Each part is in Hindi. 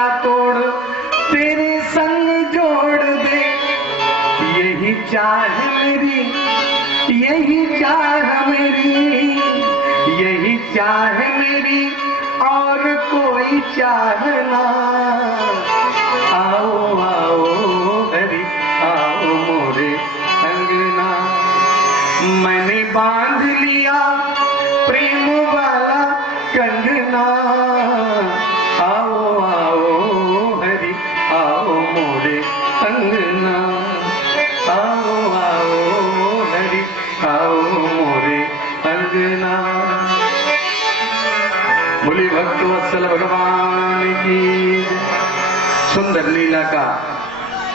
नाता तोड़ तेरे संग जोड़ दे, यही चाह मेरी, यही चाह मेरी, यही चाह मेरी और कोई चाहना। आओ आओ हरि आओ मोरे अंगना, मैंने बांध लिया प्रेम वाला कंगना। आओ आओ हरि आओ मोरे अंगना, आओ आओ हरि आओ मोरे अंगना। बोले भक्त वत्सल भगवान की। सुंदर लीला का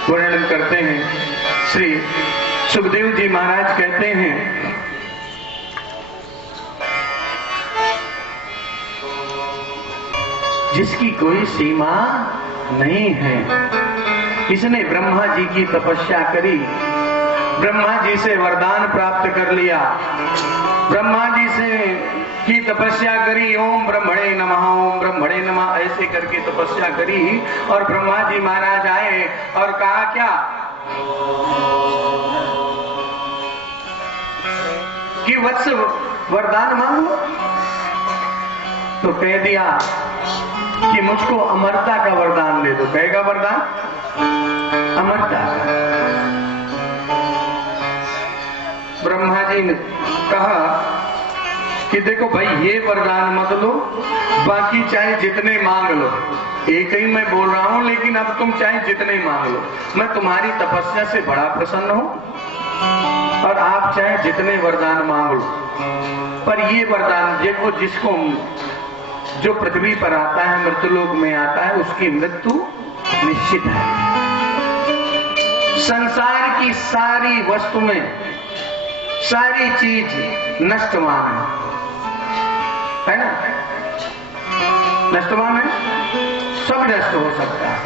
वर्णन करते हैं श्री सुखदेव जी महाराज। कहते हैं जिसकी कोई सीमा नहीं है, इसने ब्रह्मा जी की तपस्या करी, ब्रह्मा जी से वरदान प्राप्त कर लिया, ब्रह्मा जी से की तपस्या करी, ओम ब्रह्मणे नमः ओम ब्रह्मणे नमः ऐसे करके तपस्या करी। और ब्रह्मा जी महाराज आए और कहा क्या कि वत्स वरदान मांगो। तो कह दिया कि मुझको अमरता का वरदान दे दो। कहेगा वरदान अमरता। ब्रह्मा जी ने कहा कि देखो भाई ये वरदान मत लो, बाकी चाहे जितने मांग लो। एक ही मैं बोल रहा हूं, लेकिन अब तुम चाहे जितने मांग लो, मैं तुम्हारी तपस्या से बड़ा प्रसन्न हूं और आप चाहे जितने वरदान मांग लो। पर ये वरदान देखो, जिसको जो पृथ्वी पर आता है, मृत्युलोक में आता है, उसकी मृत्यु निश्चित है। संसार की सारी वस्तुएं, सारी चीज नष्टवान है ना, नष्टवान है, सब नष्ट हो सकता है।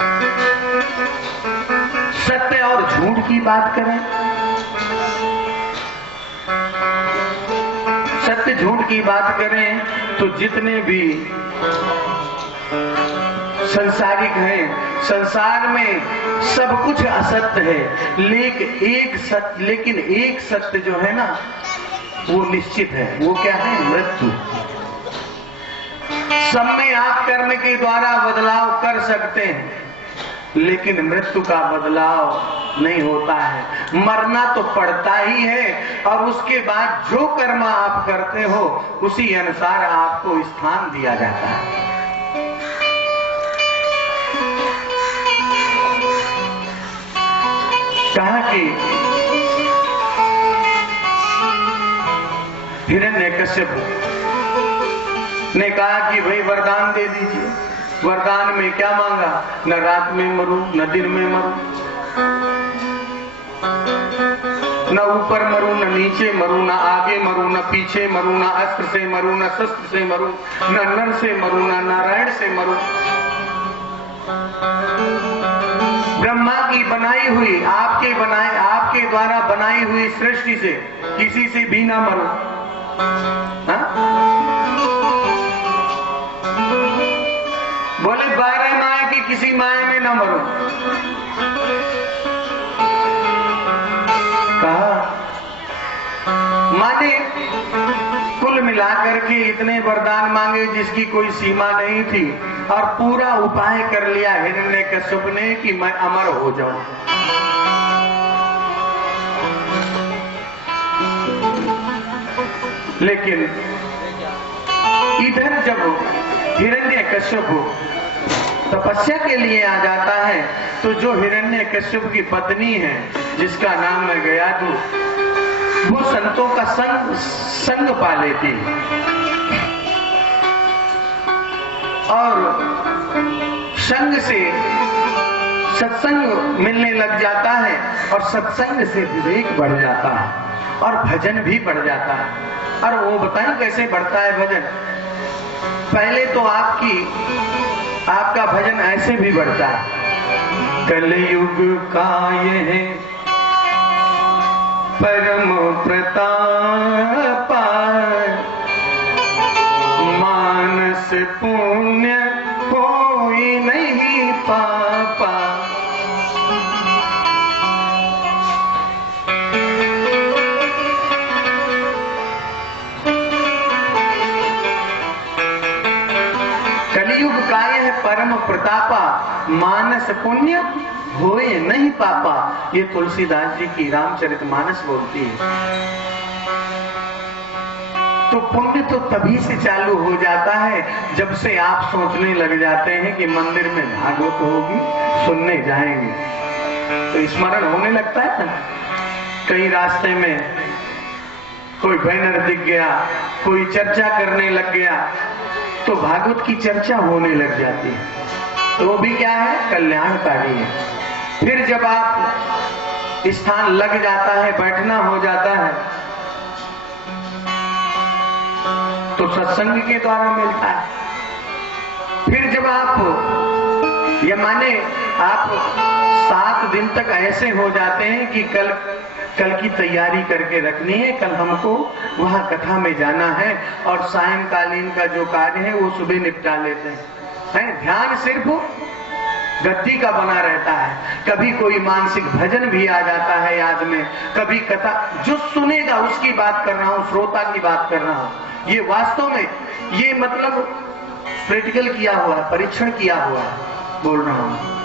सत्य और झूठ की बात करें, सत्य झूठ की बात करें तो जितने भी संसारिक हैं, संसार में सब कुछ असत्य है, लेकिन एक सत्य जो है ना वो निश्चित है। वो क्या है? मृत्यु। सब में आप कर्म के द्वारा बदलाव कर सकते हैं, लेकिन मृत्यु का बदलाव नहीं होता है। मरना तो पड़ता ही है और उसके बाद जो कर्म आप करते हो उसी अनुसार आपको स्थान दिया जाता है। कहा कि हिरण्यकश्यप ने कहा कि भाई वरदान दे दीजिए। वरदान में क्या मांगा? न रात में मरूं, न दिन में मरूं, न ऊपर मरूं, न नीचे मरूं, न आगे मरूं, न पीछे मरूं, न अस्त्र से मरूं, न शस्त्र से मरूं, न नर से मरूं, न नारायण से मरूं। ब्रह्मा की बनाई हुई, आपके द्वारा बनाई हुई सृष्टि से किसी से भी ना मरूं। बोले 12 माह की किसी माह में न मरूं। कहा माने कुल मिलाकर के इतने वरदान मांगे जिसकी कोई सीमा नहीं थी और पूरा उपाय कर लिया हिरण्यकश्यप ने कि मैं अमर हो जाऊं। लेकिन इधर जब हिरण्यकश्यप तपस्या के लिए आ जाता है तो जो हिरण्यकश्यप की पत्नी है जिसका नाम है गयाधु, वो संतों का संग पा लेती और संग से सत्संग मिलने लग जाता है और सत्संग से विवेक बढ़ जाता है और भजन भी बढ़ जाता है। और वो बताएं कैसे बढ़ता है भजन। पहले तो आपका भजन ऐसे भी बढ़ता है। कलयुग का यह परम प्रताप, मानस पुण्य कोई नहीं परम प्रतापा, मानस पुण्य होए नहीं पापा। ये तुलसीदास जी की रामचरितमानस बोलती है। तो पुण्य तो तभी से चालू हो जाता है जब से आप सोचने लग जाते हैं कि मंदिर में भागवत होगी, सुनने जाएंगे, तो स्मरण होने लगता है ना। कहीं रास्ते में कोई बैनर दिख गया, कोई चर्चा करने लग गया, तो भागवत की चर्चा होने लग जाती है। तो वो भी क्या है, कल्याणकारी है। फिर जब आप स्थान लग जाता है, बैठना हो जाता है, तो सत्संग के द्वारा मिलता है। फिर जब आप ये माने आप 7 दिन तक ऐसे हो जाते हैं कि कल की तैयारी करके रखनी है, कल हमको वहां कथा में जाना है, और सायंकालीन का जो कार्य है वो सुबह निपटा लेते हैं। ध्यान सिर्फ गद्दी का बना रहता है। कभी कोई मानसिक भजन भी आ जाता है याद में, कभी कथा, जो सुनेगा उसकी बात कर रहा हूं, श्रोता की बात कर रहा हूं। ये वास्तव में ये मतलब प्रैक्टिकल किया हुआ है, परीक्षण किया हुआ है, बोल रहा हूं।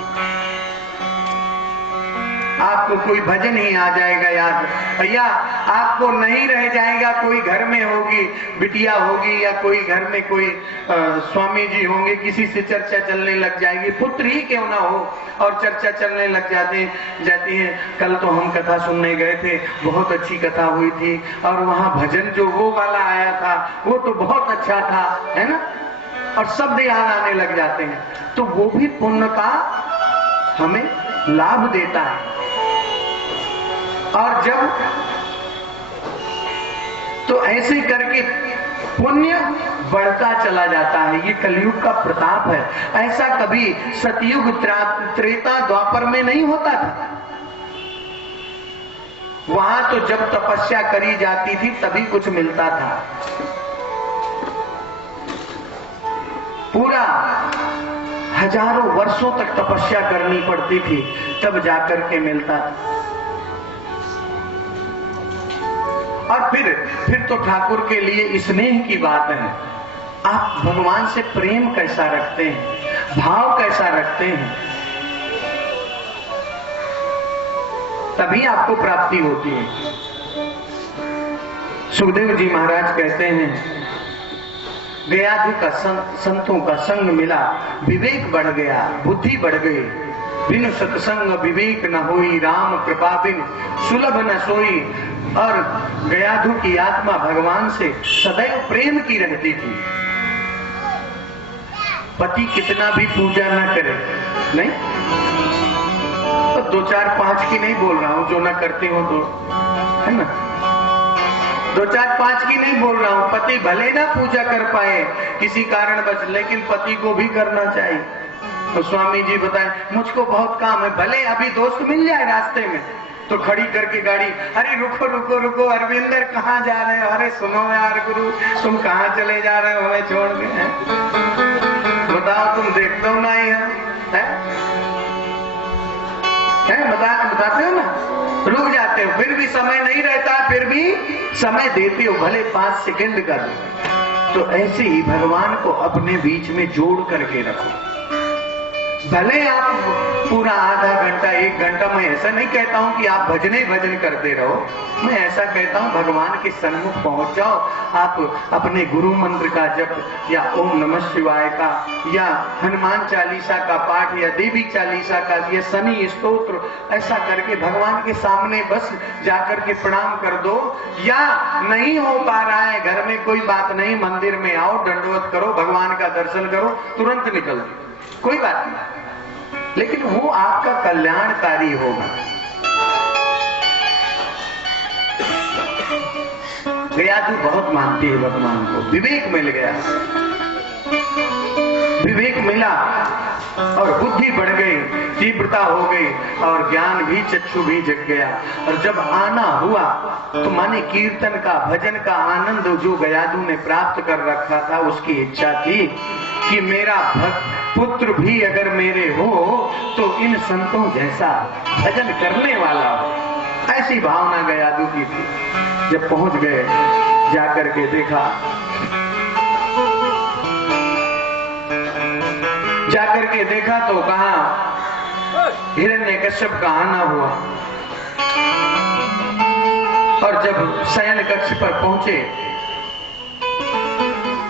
आपको कोई भजन ही आ जाएगा याद, या आपको नहीं रह जाएगा, कोई घर में होगी, बिटिया होगी, या कोई घर में कोई स्वामी जी होंगे, किसी से चर्चा चलने लग जाएगी, पुत्र ही क्यों ना हो, और चर्चा चलने लग जाती है। कल तो हम कथा सुनने गए थे, बहुत अच्छी कथा हुई थी, और वहां भजन जो वो वाला आया था वो तो बहुत अच्छा था, है ना, और शब्द याद आने लग जाते हैं। तो वो भी पुण्य का हमें लाभ देता है। और जब तो ऐसे करके पुण्य बढ़ता चला जाता है। ये कलयुग का प्रताप है। ऐसा कभी सतयुग, त्रेता, द्वापर में नहीं होता था। वहां तो जब तपस्या करी जाती थी तभी कुछ मिलता था। पूरा हजारों वर्षों तक तपस्या करनी पड़ती थी, तब जाकर के मिलता था। और फिर तो ठाकुर के लिए स्नेह की बात है। आप भगवान से प्रेम कैसा रखते हैं, भाव कैसा रखते हैं, तभी आपको प्राप्ति होती है। सुखदेव जी महाराज कहते हैं, गयाधि का संतों का संग मिला, विवेक बढ़ गया, बुद्धि बढ़ गई। बिन सत्संग विवेक न होई, राम कृपा बिन सुलभ न सोई। और गयाधु की आत्मा भगवान से सदैव प्रेम की रहती थी। पति कितना भी पूजा न करे, नहीं तो 2 4 5 की नहीं बोल रहा हूं, जो ना करते हो तो, है ना, 2 4 5 की नहीं बोल रहा हूं। पति भले ना पूजा कर पाए किसी कारणवश, लेकिन पति को भी करना चाहिए। तो स्वामी जी बताए, मुझको बहुत काम है, भले अभी दोस्त मिल जाए रास्ते में तो खड़ी करके गाड़ी, अरे रुको रुको रुको अरविंदर कहाँ जा रहे हो, अरे सुनो यार गुरु, तुम कहाँ चले जा रहे हो हमें छोड़ के, बताओ तुम देखते हो ना ही है? बताते हो ना, रुक जाते हो, फिर भी समय नहीं रहता, फिर भी समय देते हो, भले 5 सेकंड का दो। तो ऐसे ही भगवान को अपने बीच में जोड़ करके रखो। भले आप पूरा आधा घंटा 1 घंटा, मैं ऐसा नहीं कहता हूं कि आप भजन करते रहो, मैं ऐसा कहता हूं भगवान के सन्मुख पहुंच जाओ। आप अपने गुरु मंत्र का जप, या ओम नमः शिवाय का, या हनुमान चालीसा का पाठ, या देवी चालीसा का, या शनि स्तोत्र, ऐसा करके भगवान के सामने बस जाकर के प्रणाम कर दो। या नहीं हो पा रहा है, घर में कोई बात नहीं, मंदिर में आओ, दंडवत करो, भगवान का दर्शन करो, तुरंत निकल दो, कोई बात नहीं, लेकिन वो आपका कल्याणकारी होगा। गयाधु बहुत मानती है भगवान को, विवेक मिल गया, विवेक मिला और बुद्धि बढ़ गई, तीव्रता हो गई, और ज्ञान भी, चक्षु भी जग गया। और जब आना हुआ तो माने कीर्तन का, भजन का आनंद जो गयाधु ने प्राप्त कर रखा था, उसकी इच्छा थी कि मेरा पुत्र भी अगर मेरे हो तो इन संतों जैसा भजन करने वाला हो। ऐसी भावना गयाधु की थी। जब पहुंच गए, जाकर के देखा, जाकर के देखा तो कहा हिरण्यकश्यप का आना हुआ। और जब शयन कक्ष पर पहुंचे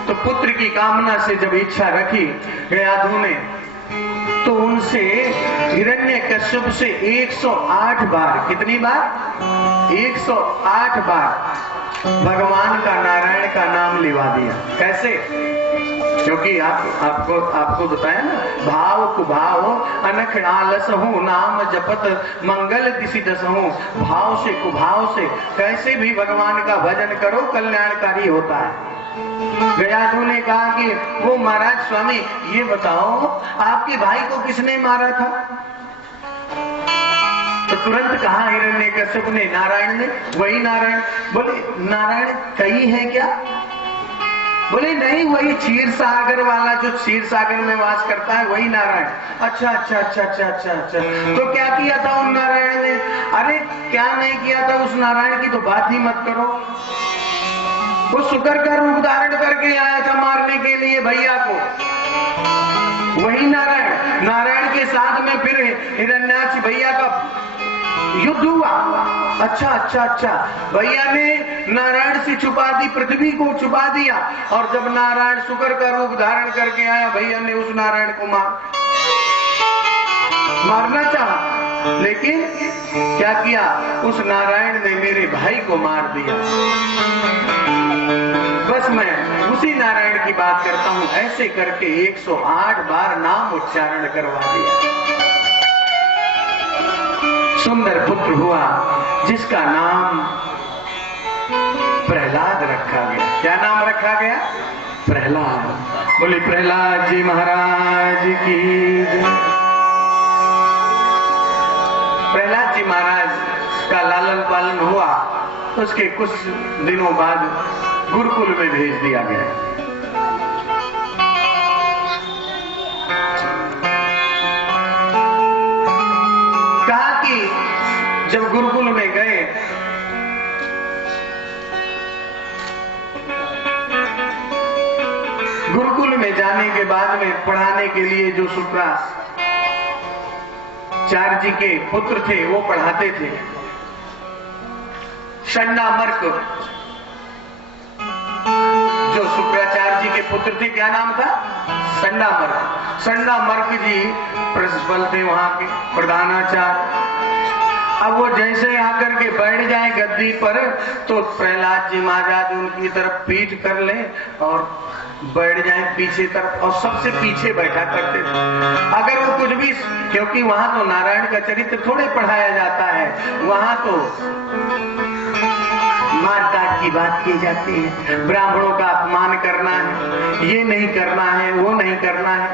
तो पुत्र की कामना से जब इच्छा रखी गयाधु ने, तो उनसे हिरण्यकश्यप से 108 बार, कितनी बार? 108 बार भगवान का, नारायण का नाम लिवा दिया। कैसे? क्योंकि आपको बताया ना, भाव कुभाव अनख आलस हूं, नाम जपत मंगल दिशि दस हूं। भाव से कुभाव से कैसे भी भगवान का भजन करो, कल्याणकारी होता है। गयाधु ने कहा कि वो महाराज स्वामी ये बताओ आपके भाई को किसने मारा था? तो तुरंत कहा हिरण्यकश्यप ने, नारायण ने। वही नारायण? बोले नारायण कई है क्या? बोले नहीं, वही क्षीर सागर वाला जो क्षीर सागर में वास करता है वही नारायण। अच्छा अच्छा अच्छा अच्छा अच्छा अच्छा। तो क्या किया था उन नारायण ने? अरे क्या नहीं किया था, उस नारायण की तो बात ही मत करो। वो शुकर का रूप धारण करके आया था मारने के लिए भैया को, वही नारायण। नारायण के साथ में फिर हिरण्याक्ष भैया का युद्ध हुआ। अच्छा अच्छा अच्छा। भैया ने नारायण से छुपा दी, पृथ्वी को छुपा दिया, और जब नारायण शुकर का रूप धारण करके आया, भैया ने उस नारायण को मारना चाहा, लेकिन क्या किया? उस नारायण ने मेरे भाई को मार दिया। बस मैं उसी नारायण की बात करता हूं। ऐसे करके 108 बार नाम उच्चारण करवा दिया। सुंदर पुत्र हुआ जिसका नाम प्रहलाद रखा गया। क्या नाम रखा गया? प्रहलाद। बोले प्रहलाद जी महाराज की जय। प्रहलाद जी महाराज का लालन पालन हुआ। उसके कुछ दिनों बाद गुरुकुल में भेज दिया गया। कहा कि जब गुरुकुल में गए गुरुकुल में जाने के बाद में पढ़ाने के लिए जो शुक्राचार्य जी के पुत्र थे वो पढ़ाते थे। षण्डामर्क जो शुक्राचार्य जी के पुत्र थे, क्या नाम था? षण्डामर्क। षण्डामर्क जी प्रिंसिपल थे वहां के, प्रधानाचार्य। अब वो जैसे आकर के बैठ जाए गद्दी पर तो प्रहलाद जी महाराज उनकी तरफ पीठ कर ले और बैठ जाए पीछे तरफ, और सबसे पीछे बैठा करते थे। अगर वो कुछ भी, क्योंकि वहां तो नारायण का चरित्र थोड़े पढ़ाया जाता है, वहां तो मारकाट की बात की जाती है, ब्राह्मणों का अपमान करना है, ये नहीं करना है, वो नहीं करना है।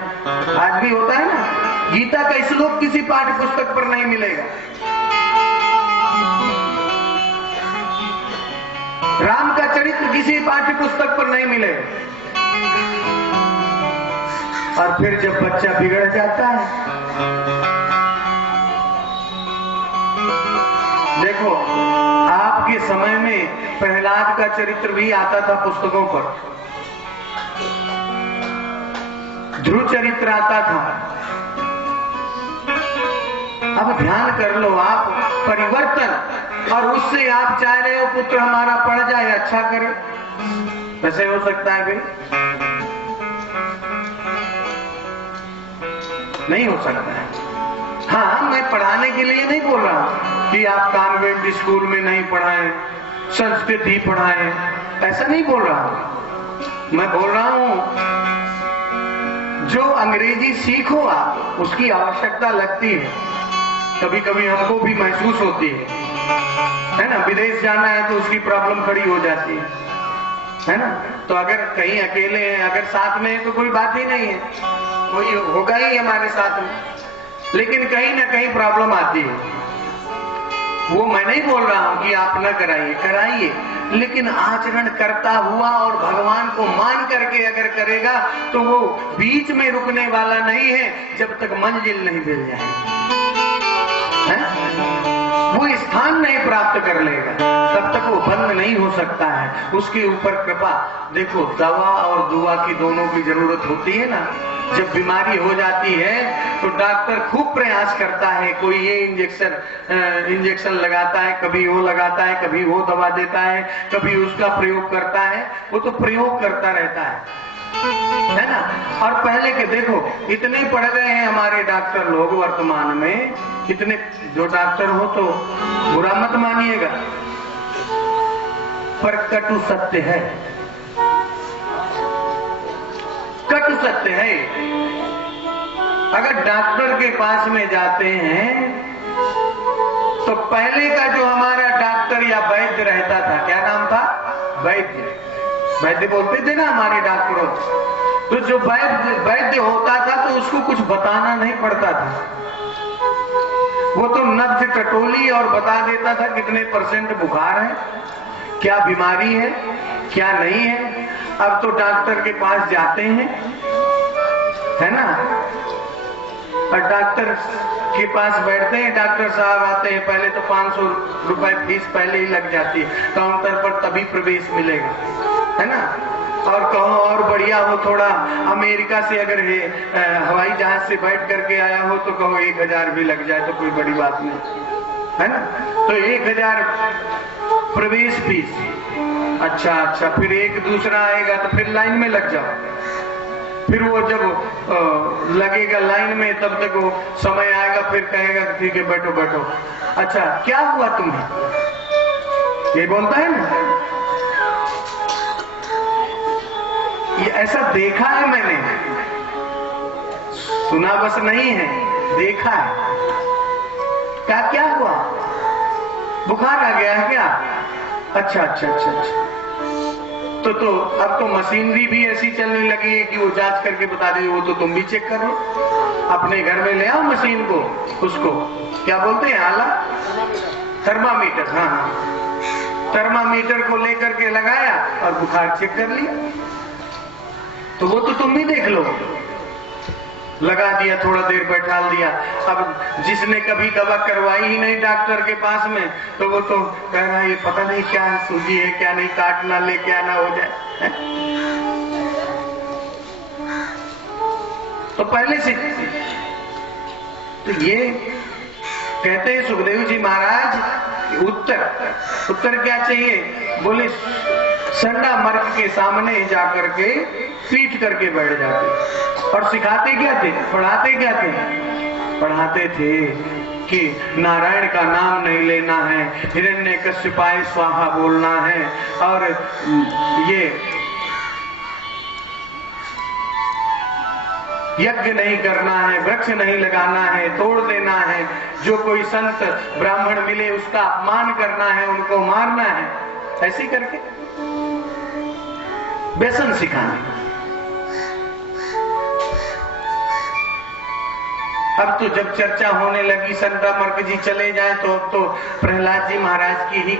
आज भी होता है ना। गीता का श्लोक किसी पाठ्य पुस्तक पर नहीं मिलेगा, राम का चरित्र किसी पाठ्य पुस्तक पर नहीं मिलेगा। और फिर जब बच्चा बिगड़ जाता है, देखो आपके समय में प्रहलाद का चरित्र भी आता था पुस्तकों पर, ध्रुव चरित्र आता था। अब ध्यान कर लो, आप परिवर्तन, और उससे आप चाह रहे हो पुत्र हमारा पढ़ जाए, अच्छा करे, वैसे हो सकता है भाई? नहीं हो सकता है। हाँ, मैं पढ़ाने के लिए नहीं बोल रहा हूं कि आप कॉन्वेंट स्कूल में नहीं पढ़ाएं, संस्कृत ही पढ़ाएं, ऐसा नहीं बोल रहा हूं। मैं बोल रहा हूं जो अंग्रेजी सीखो आप, उसकी आवश्यकता लगती है, कभी कभी हमको भी महसूस होती है ना। विदेश जाना है तो उसकी प्रॉब्लम खड़ी हो जाती है ना। तो अगर कहीं अकेले हैं, अगर साथ में है तो कोई बात ही नहीं है, कोई होगा ही हमारे साथ में, लेकिन कहीं ना कहीं प्रॉब्लम आती है। वो मैं नहीं बोल रहा हूं कि आप न कराइए, कराइए, लेकिन आचरण करता हुआ और भगवान को मान करके अगर करेगा तो वो बीच में रुकने वाला नहीं है जब तक मंजिल नहीं मिल जाए। वो स्थान नहीं प्राप्त कर लेगा तब तक वो बंद नहीं हो सकता है। उसके ऊपर कृपा। देखो, दवा और दुआ की दोनों की जरूरत होती है ना। जब बीमारी हो जाती है तो डॉक्टर खूब प्रयास करता है, कोई ये इंजेक्शन लगाता है, कभी वो लगाता है, कभी वो दवा देता है, कभी उसका प्रयोग करता है। वो तो प्रयोग करता रहता है ना। और पहले के देखो, इतने पढ़ गए हैं हमारे डॉक्टर लोग वर्तमान में, इतने जो डॉक्टर हो तो बुरा मत मानिएगा, पर कटु सत्य है, कटु सत्य है। अगर डॉक्टर के पास में जाते हैं तो पहले का जो हमारा डॉक्टर या वैद्य रहता था, क्या नाम था? वैद्य। वैद्य बोलते थे ना हमारे डॉक्टरों। तो जो वैद्य होता था तो उसको कुछ बताना नहीं पड़ता था, वो तो नब्ज टटोली और बता देता था कितने % बुखार है, क्या बीमारी है, क्या नहीं है। अब तो डॉक्टर के पास जाते हैं, है ना, और डॉक्टर के पास बैठते हैं, डॉक्टर साहब आते हैं, पहले तो 500 रुपए फीस पहले ही लग जाती है काउंटर पर, तभी प्रवेश मिलेगा, है ना। और कहो और बढ़िया हो, थोड़ा अमेरिका से अगर हवाई जहाज से बैठ करके आया हो तो कहो 1000 भी लग जाए तो कोई बड़ी बात नहीं, है ना। तो 1000 प्रवेश फीस। अच्छा, फिर एक दूसरा आएगा तो फिर लाइन में लग जाओ। फिर वो जब लगेगा लाइन में तब तक वो समय आएगा, फिर कहेगा ठीक है बैठो बैठो। अच्छा, क्या हुआ तुम्हें, ये बोलता है ना। ये ऐसा देखा है मैंने, सुना बस नहीं है, देखा है। क्या हुआ, बुखार आ गया है क्या? अच्छा। तो अब तो मशीनरी भी ऐसी चलने लगी है कि वो जांच करके बता दे। वो तो तुम भी चेक कर लो, अपने घर में ले आओ मशीन को, उसको क्या बोलते हैं, आला, थर्मामीटर। हाँ, थर्मामीटर को लेकर के लगाया और बुखार चेक कर लिया। तो वो तो तुम भी देख लो, लगा दिया, थोड़ा देर बैठा दिया। अब जिसने कभी दवा करवाई ही नहीं डॉक्टर के पास में, तो वो तो कह रहा है ये पता नहीं क्या सूजी है, क्या नहीं, काट ना ले, क्या ना हो जाए, है? तो पहले से तो ये कहते हैं सुखदेव जी महाराज, उत्तर क्या चाहिए? बोले संडा मर्ग के सामने जाकर के पीट करके बैठ जाते। और सिखाते क्या थे, पढ़ाते क्या थे? पढ़ाते थे कि नारायण का नाम नहीं लेना है, हिरण्यकश्यपाय स्वाहा बोलना है, और ये यज्ञ नहीं करना है, वृक्ष नहीं लगाना है, तोड़ देना है, जो कोई संत ब्राह्मण मिले उसका अपमान करना है, उनको मारना है, ऐसे करके व्यसन सिखाने। अब तो जब चर्चा होने लगी संता मर्ग जी चले जाए तो अब तो प्रहलाद जी महाराज की ही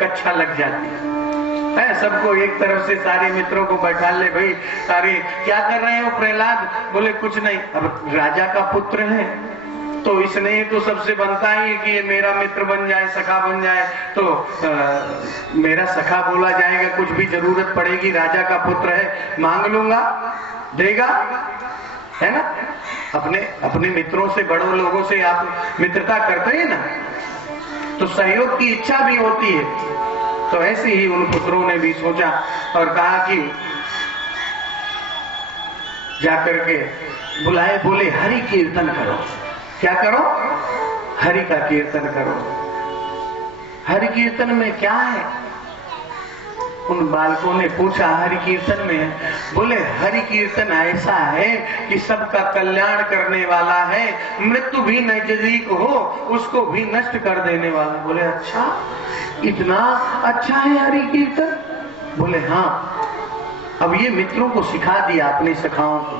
कक्षा लग जाती है। सबको एक तरफ से सारे मित्रों को बैठा ले, भाई सारे क्या कर रहे हो प्रहलाद? बोले कुछ नहीं। अब राजा का पुत्र है तो इसने तो सबसे बनता ही कि ये मेरा मित्र बन जाए, सखा बन जाए, तो मेरा सखा बोला जाएगा, कुछ भी जरूरत पड़ेगी, राजा का पुत्र है, मांग लूंगा, देगा, है ना। अपने मित्रों से, बड़ों लोगों से आप मित्रता करते हैं ना, तो सहयोग की इच्छा भी होती है। तो ऐसे ही उन पुत्रों ने भी सोचा और कहा कि जाकर के बुलाए, बोले हरि कीर्तन करो। क्या करो? हरि का कीर्तन करो। हरि कीर्तन में क्या है? उन बालकों ने पूछा हरि कीर्तन में, बोले हरि कीर्तन ऐसा है कि सबका कल्याण करने वाला है, मृत्यु भी नजदीक हो उसको भी नष्ट कर देने वाला। बोले अच्छा, इतना अच्छा है हरि कीर्तन? बोले हाँ। अब ये मित्रों को सिखा दिया, अपने सखाओं को।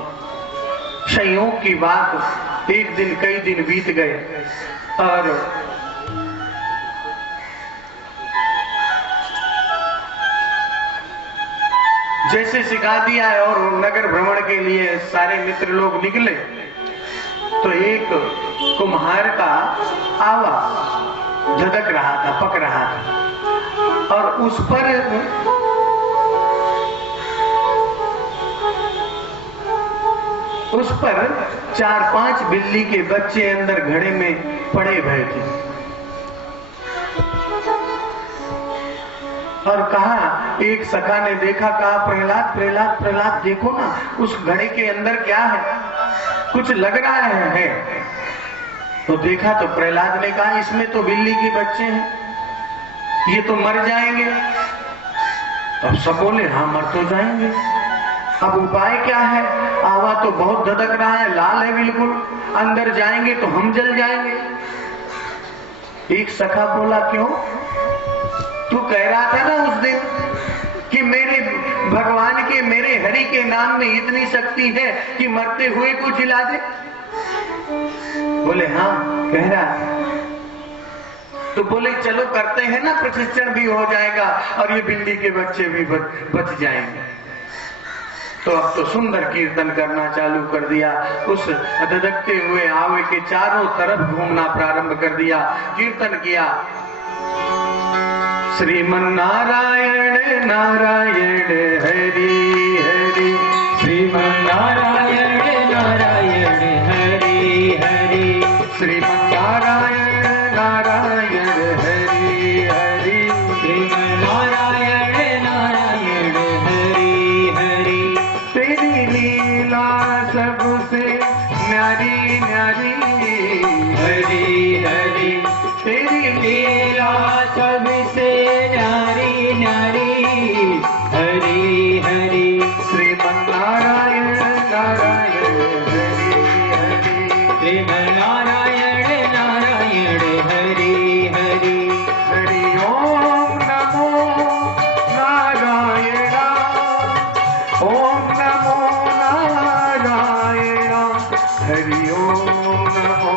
संयोग की बात, एक दिन कई दिन बीत गए और जैसे सिखा दिया है और नगर भ्रमण के लिए सारे मित्र लोग निकले तो एक कुम्हार का आवा झटक रहा था, पक रहा था, और उस पर 4-5 बिल्ली के बच्चे अंदर घड़े में पड़े भय थे। और कहा, एक सखा ने देखा, कहा, प्रहलाद प्रहलाद प्रहलाद देखो ना, उस घड़े के अंदर क्या है, कुछ लग रहा है। तो देखा तो प्रहलाद ने कहा, इसमें तो बिल्ली के बच्चे हैं, ये तो मर जाएंगे। अब सब बोले, हाँ मर तो जाएंगे, अब उपाय क्या है? आवा तो बहुत धधक रहा है, लाल है बिल्कुल, अंदर जाएंगे तो हम जल जाएंगे। एक सखा बोला, क्यों? तू कह रहा था ना उस दिन कि मेरे भगवान के, मेरे हरि के नाम में इतनी शक्ति है कि मरते हुए को जिला दे। बोले, हाँ कह रहा है। तो बोले, चलो करते हैं ना, प्रशिक्षण भी हो जाएगा और ये बिल्ली के बच्चे भी बच जाएंगे। तो अब तो सुंदर कीर्तन करना चालू कर दिया। उस धधकते हुए आवे के चारों तरफ घूमना प्रारंभ कर दिया, कीर्तन किया, श्रीमन नारायण नारायण हरि हरि, श्रीमन नारायण नारायण हरि हरि, श्रीमन नारायण नारायण हरि हरि, श्रीमन नारायण नारायण हरि हरि। तेरी लीला सबसे न्यारी न्यारी हरि हरि, तेरी लीला सबसे न्यारी न्यारी हरि हरि, श्रीमन नारायण नारायण हरि हरि, श्रीमन नारायण नारायण हरि हरि। हरि ओम नमो नारायण, ओम नमो नारायण, हरि ओम नमो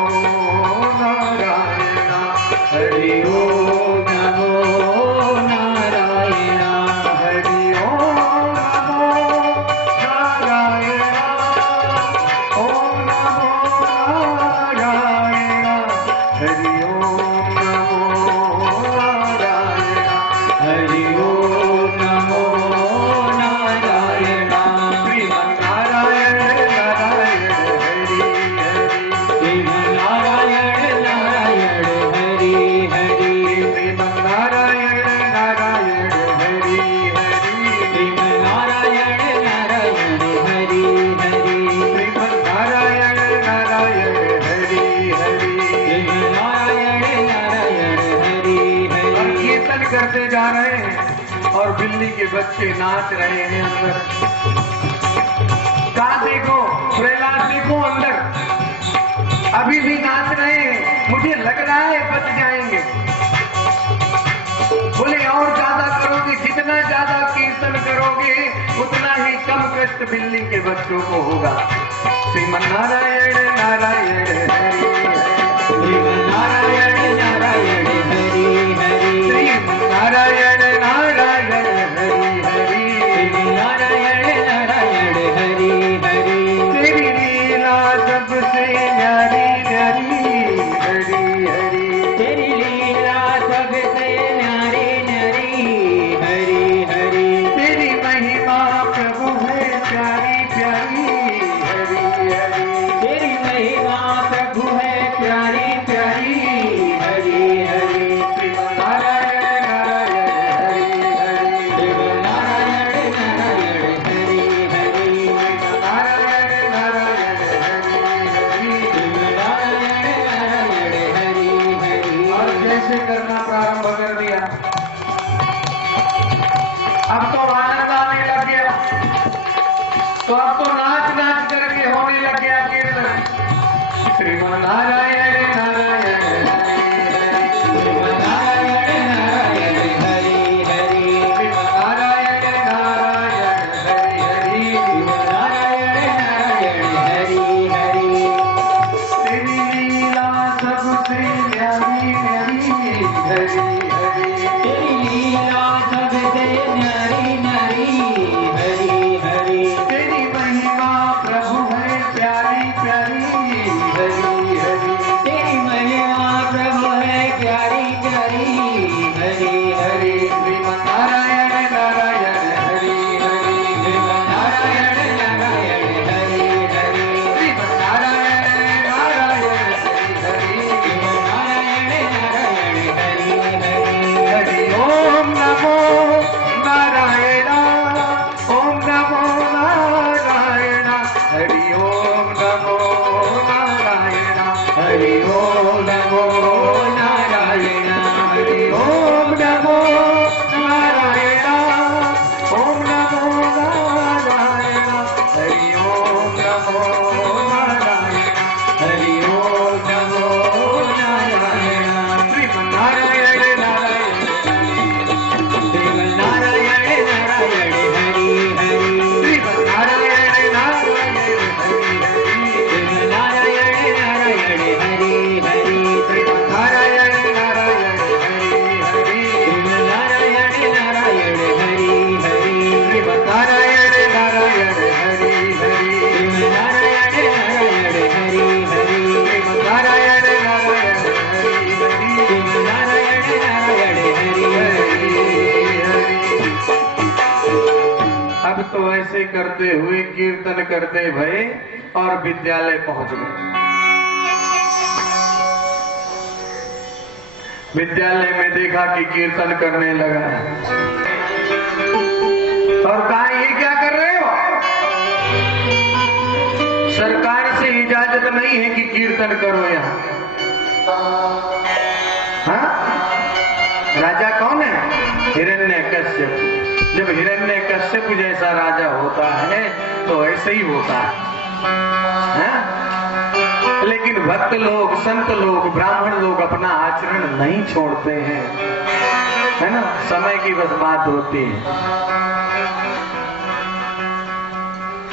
नारायण, हरि ओम नमो नारायण, हरि ओम नमो नारायण, ओम नमो नारायण, हरि ओम नमो नारायण, हरि ओम नमो नारायण, श्रीमन नारायण नारायण हरि हरि, श्रीमन नारायण नारायण हरि हरि, श्रीमन नारायण नारायण हरि हरि, श्रीमन नारायण नारायण हरि हरि, श्रीमन नारायण नारायण हरि हरि, श्रीमन नारायण नारायण हरि हरि। और कीर्तन करते जा रहे हैं और बिल्ली के बच्चे नाच रहे हैं अंदर। कहा, देखो प्रहलाद, देखो अंदर अभी भी नाच रहे हैं, मुझे लग रहा है बच जाएंगे। बोले, और ज्यादा करोगे, जितना ज्यादा कीर्तन करोगे उतना ही कम कष्ट बिल्ली के बच्चों को होगा। श्रीमन नारायण नारायण हरि हरि, श्रीमन नारायण नारायण हरि हरि, श्रीमन नारायण नारायण हरि हरि, श्रीमन नारायण नारायण हरि हरि। तेरी लीला सबसे न्यारी न्यारी हरि हरि, तेरी लीला सबसे न्यारी न्यारी हरि हरि, तेरी महिमा प्रभु है प्यारी प्यारी हरि हरि, तेरी महिमा प्रभु है प्यारी प्यारी हरि हरि, श्रीमन नारायण नारायण हरि हरि, श्रीमन नारायण नारायण हरि हरि, श्रीमन नारायण नारायण हरि हरि, श्रीमन नारायण नारायण हरि हरि। और जैसे करना प्रारंभ कर दिया, अब तो आनंद आने लग गया, तो अब तो नाच नाच करके होने लग गया कीर्तन। श्रीमन नारायण नारायण हरि हरि, श्रीमन नारायण नारायण हरि हरि, श्रीमन नारायण नारायण हरि हरि, श्रीमन नारायण नारायण हरि हरि। तेरी लीला सबसे न्यारी न्यारी हरि हरि, तेरी लीला सबसे न्यारी न्यारी हरि हरि, तेरी महिमा प्रभु है प्यारी प्यारी हरि हरि, हरि ओम नमो नारायण हरि ओम नमो नारायण ओम नमो नारायण हरि ओम नमो नारायण हरि ओम नमो नारायण श्रीमन्नारायण नारायण श्रीमन्नारायण नारायण हरि हरि श्रीमन्नारायण नारायण हरि हरि श्रीमन्नारायण नारायण हरि हरि श्रीमन्नारायण नारायण हरि हरि श्रीमन्नारायण नारायण हरि हरि श्रीमन्नारायण नारायण हरि हरि श्रीमन्नारायण नारायण हरि हरि श्रीमन्नारायण नारायण हरि हरि श्रीमन्नारायण नारायण हरि हरि हरि। अब तो ऐसे करते हुए कीर्तन करते भये और विद्यालय पहुंच गए। विद्यालय में देखा कि कीर्तन करने लगा है और कहा ये क्या कर रहे हो? सरकार से इजाजत नहीं है कि कीर्तन करो यहाँ। हाँ? राजा कौन है? हिरण्यकश्यप। जब हिरण्यकश्यप जैसा राजा होता है तो ऐसे ही होता है। हाँ? लेकिन भक्त लोग, संत लोग, ब्राह्मण लोग अपना आचरण नहीं छोड़ते हैं, है ना। समय की बस बात होती है।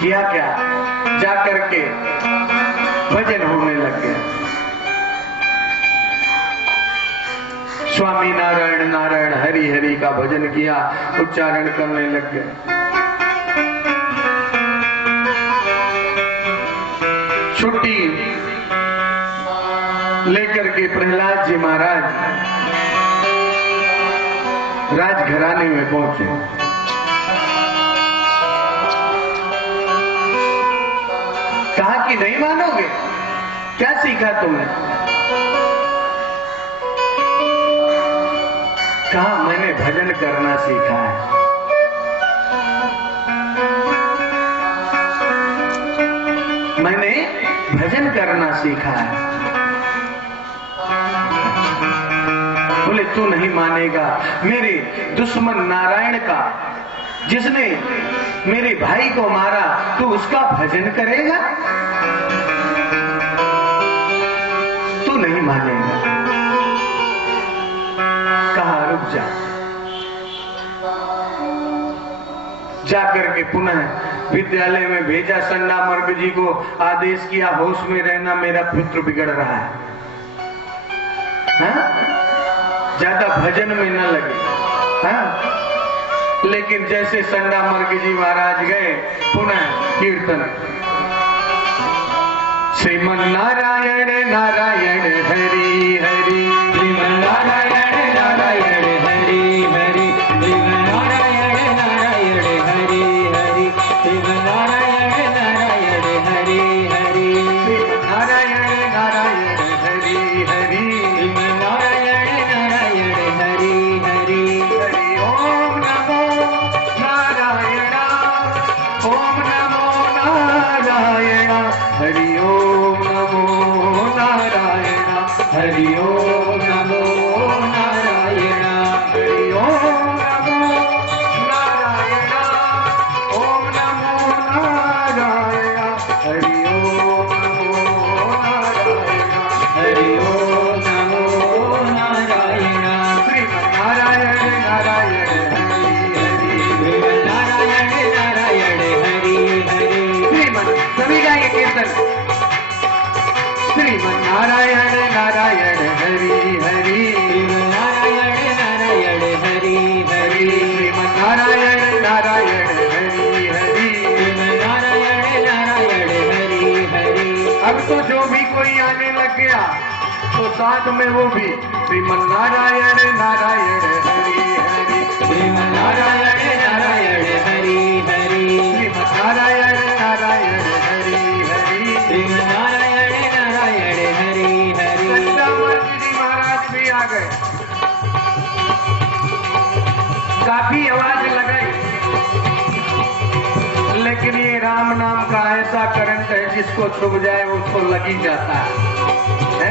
किया क्या? जा करके भजन होने लग गया। स्वामी नारायण नारायण हरि हरि का भजन किया, उच्चारण करने लग गए। छुट्टी लेकर के प्रहलाद जी महाराज राजघराने में पहुंचे। कहा कि नहीं मानोगे, क्या सीखा तुमने? कहा मैंने भजन करना सीखा है। मैंने भजन करना सीखा है। बोले तू नहीं मानेगा, मेरे दुश्मन नारायण का, जिसने मेरे भाई को मारा, तू उसका भजन करेगा? तू नहीं मानेगा। कहा रुक जा। जाकर के पुनः विद्यालय में भेजा। संडा मर्ग जी को आदेश किया, होश में रहना, मेरा पुत्र बिगड़ रहा है। हाँ? ज्यादा भजन में न लगे। हाँ? लेकिन जैसे संडा मर्ग जी महाराज गए, पुनः कीर्तन। श्रीमन्नारायण नारायण हरि हरि श्रीमन्नारायण नारायण हरि हरि श्रीमन्नारायण नारायण हरि हरि श्रीमन्नारायण नारायण हरि हरि श्रीमन्नारायण नारायण हरि हरि श्रीमन्नारायण नारायण हरि हरि हरि ओम नमो नारायण ओम नमो नारायण हरि ओम नमो नारायण हरि ओम नमो नारायण हरि ओम नमो नारायण ओम नमो नारायण हरि ओम नमो नारायण हरि ओम नमो नारायण श्रीमन्नारायण नारायण हरि हरि श्रीमन्नारायण नारायण हरि हरि श्रीमन् सभी का ये कीर्तन। श्रीमन्नारायण नारायण हरि हरि श्रीमन्नारायण नारायण हरि हरि श्रीमन्नारायण नारायण हरि हरि श्रीमन्नारायण नारायण हरि हरि। अब तो जो भी कोई आने लग गया तो साथ में वो भी श्रीमन्नारायण नारायण हरि हरि श्रीमन्नारायण नारायण हरि हरि श्रीमन्नारायण नारायण हरि हरि श्रीमन्नारायण नारायण हरि हरि। संडा मर्ग जी महाराज भी आ गए। काफी आवाज लगाई, लेकिन ये राम नाम का ऐसा करंट है जिसको छुप जाए उसको लग ही जाता है।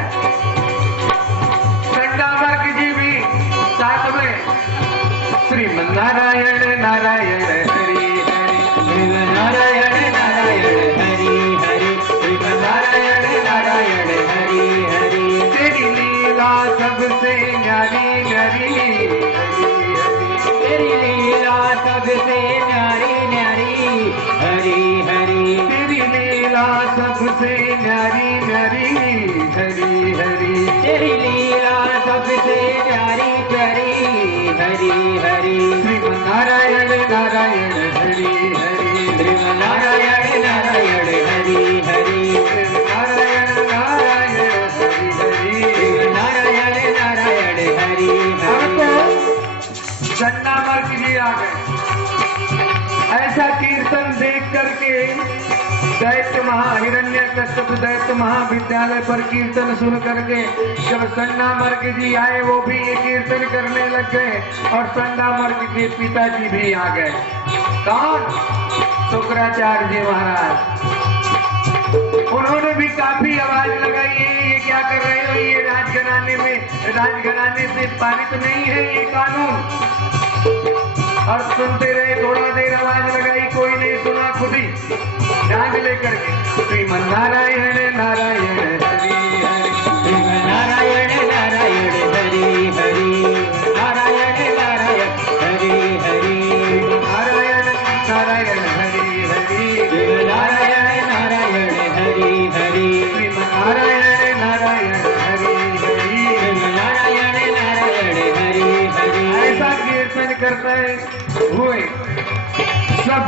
श्रीमन्नारायण नारायण हरि हरि, श्रीमन्नारायण नारायण हरि हरि, श्रीमन्नारायण नारायण हरि हरि। तेरी लीला सबसे न्यारी न्यारी तेरी लीला सबसे न्यारी न्यारी हरि हरि, तेरी लीला सबसे न्यारी न्यारी हरि हरि, तेरी लीला सबसे प्यारी प्यारी हरि हरि। श्रीमन्नारायण नारायण हरि हरि, श्रीमन्नारायण नारायण हरि हरि, नारायण नारायण हरि हरि। श्रीमन्नारायण नारायण हरि हरि। चन्ना मर्ग जी आ गए। ऐसा कीर्तन देख करके दैत्य हिरण्यकश्यप दैत्य महाविद्यालय पर कीर्तन सुन करके जब संडा मर्ग जी आए वो भी ये कीर्तन करने लग गए और संडा मर्ग के पिताजी भी आ गए। कौन? शुक्राचार्य जी महाराज। उन्होंने भी काफी आवाज लगाई, ये क्या कर रहे हो, ये राजघराने से पारित नहीं है ये कानून। और सुनते रहे, थोड़ा देर आवाज लगाई, कोई नहीं सुना, खुद ही डांग लेकर के श्रीमन्नारायण नारायण हरि हरि, श्रीमन्नारायण नारायण हरि हरि, नारायण नारायण हरि हरि, नारायण नारायण हरि हरि, नारायण नारायण हरि हरि, श्रीमन्नारायण नारायण हरि हरि, नारायण नारायण हरि हरि। ऐसा कीर्तन करते हुए सब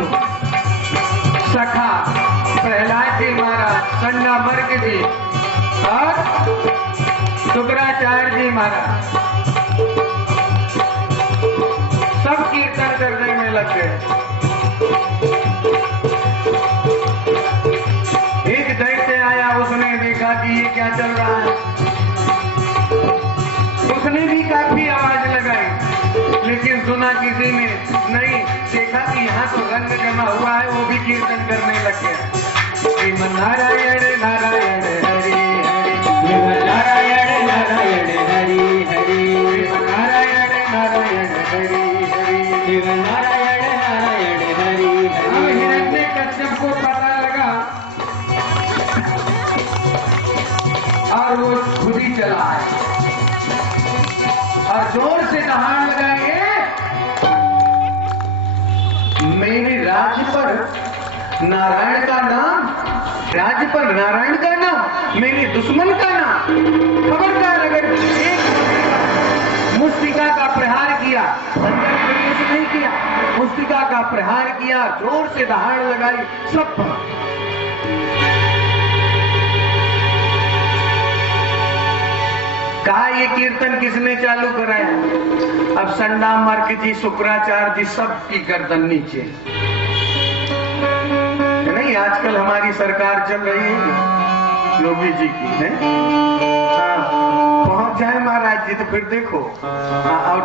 सखा प्रहलाद जी महाराज, संडा मर्ग जी और शुक्राचार्य जी महाराज सब कीर्तन करने में लग गए। एक दैत्य आया, उसने देखा कि ये क्या चल रहा है, उसने भी काफी आवाज लगाई लेकिन सुना किसी ने नहीं। देखा कि यहाँ तो रंग जमा हुआ है, वो भी कीर्तन करने लग गया। श्रीमन्नारायण नारायण हरि हरि, श्रीमन्नारायण नारायण हरि हरि, श्रीमन्नारायण नारायण हरि हरि। श्रीमन्नारायण नारायण हरि अब हरि। हिरण्यकश्यप को पता लगा और वो खुद ही चला आया और जोर से दहाड़ लगाए, मेरे राज्य पर नारायण का नाम, राज्य पर नारायण का नाम, मेरे दुश्मन का नाम, खबरदार अगर एक मुस्तिका का प्रहार किया, अंदर प्रवेश नहीं किया, मुस्तिका का प्रहार किया, जोर से दहाड़ लगाई, सब कहा ये कीर्तन किसने चालू कराया? अब संडा मर्ग जी, शुक्राचार्य जी, सब की गर्दन नीचे। नहीं, आजकल हमारी सरकार चल रही है योगी जी की है, पहुंच जाए महाराज जी तो फिर देखो। और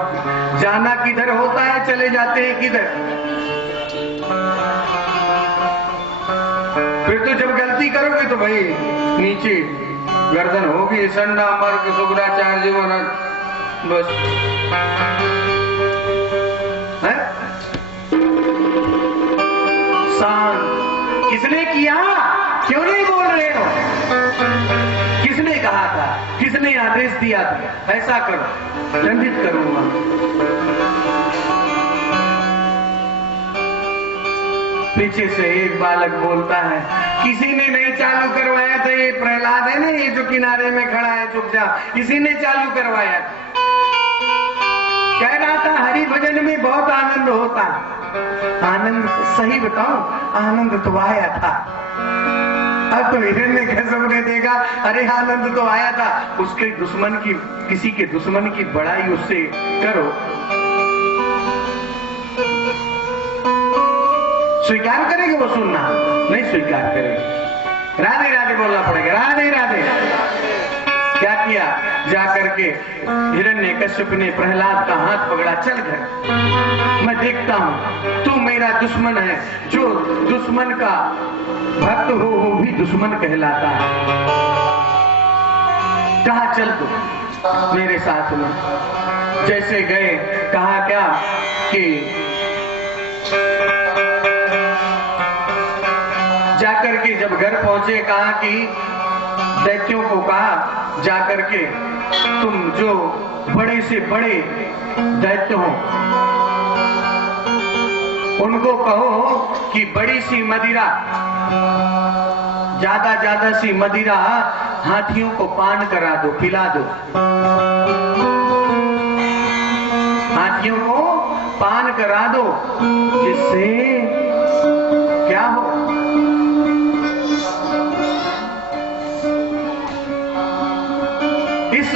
जाना किधर होता है, चले जाते हैं किधर। फिर तो जब गलती करोगे तो भाई नीचे गर्दन होगी। संडा मर्ग शुक्राचार्य जी महाराज बस है? शांत। किसने किया? क्यों नहीं बोल रहे हो? किसने कहा था? किसने आदेश दिया था ऐसा करो, दंडित करूंगा। पीछे से एक बालक बोलता है, किसी ने नहीं चालू करवाया था, ये प्रहलाद है ना, ये जो किनारे में खड़ा है चुपचाप, इसी ने चालू करवाया था। कह रहा था हरि भजन में बहुत आनंद होता है। आनंद सही बताऊं, आनंद तो आया था। अब तो हिरण्यकश्यप ने देखा, अरे आनंद तो आया था, उसके दुश्मन की, किसी के दुश्मन की बड़ाई उससे करो, स्वीकार करेंगे वो सुनना? नहीं स्वीकार करेंगे। राधे राधे बोलना पड़ेगा, राधे राधे। क्या किया? जाकर के हिरण्यकश्यप ने प्रहलाद का हाथ पकड़ा, चल घर, मैं देखता हूं तू मेरा दुश्मन है। जो दुश्मन का भक्त हो वो भी दुश्मन कहलाता है। कहा चल तू मेरे साथ में। जैसे गए, कहा क्या कि जाकर के जब घर पहुंचे, कहा कि दैत्यों को कहा जाकर के तुम जो बड़े से बड़े दैत्य हो उनको कहो कि बड़ी सी मदिरा, ज्यादा सी मदिरा हाथियों को पान करा दो, पिला दो। हाथियों को पान करा दो, जिससे क्या हो, इस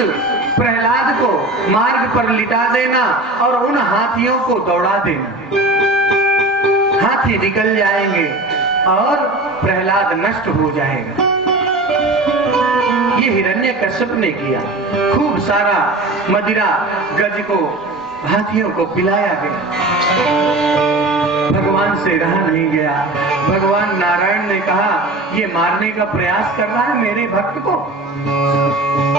प्रहलाद को मार्ग पर लिटा देना और उन हाथियों को दौड़ा देना। हाथी निकल जाएंगे और प्रहलाद नष्ट हो जाएगा। ये हिरण्यकश्यप ने किया। खूब सारा मदिरा गज को, हाथियों को पिलाया गया। भगवान से रहा नहीं गया। भगवान नारायण ने कहा, ये मारने का प्रयास कर रहा है मेरे भक्त को,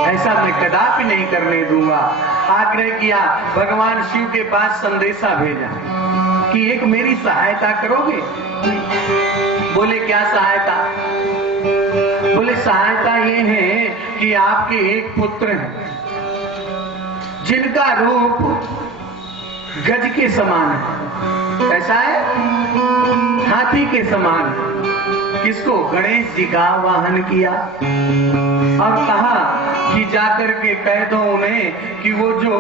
ऐसा मैं कदापि नहीं करने दूंगा। आग्रह किया। भगवान शिव के पास संदेशा भेजा कि एक मेरी सहायता करोगे? बोले क्या सहायता? बोले सहायता ये है कि आपके एक पुत्र हैं जिनका रूप गज के समान है। ऐसा है? हाथी के समान। किसको? गणेश जी का वाहन किया और कहा कि जाकर के कह दो उन्हें कि वो जो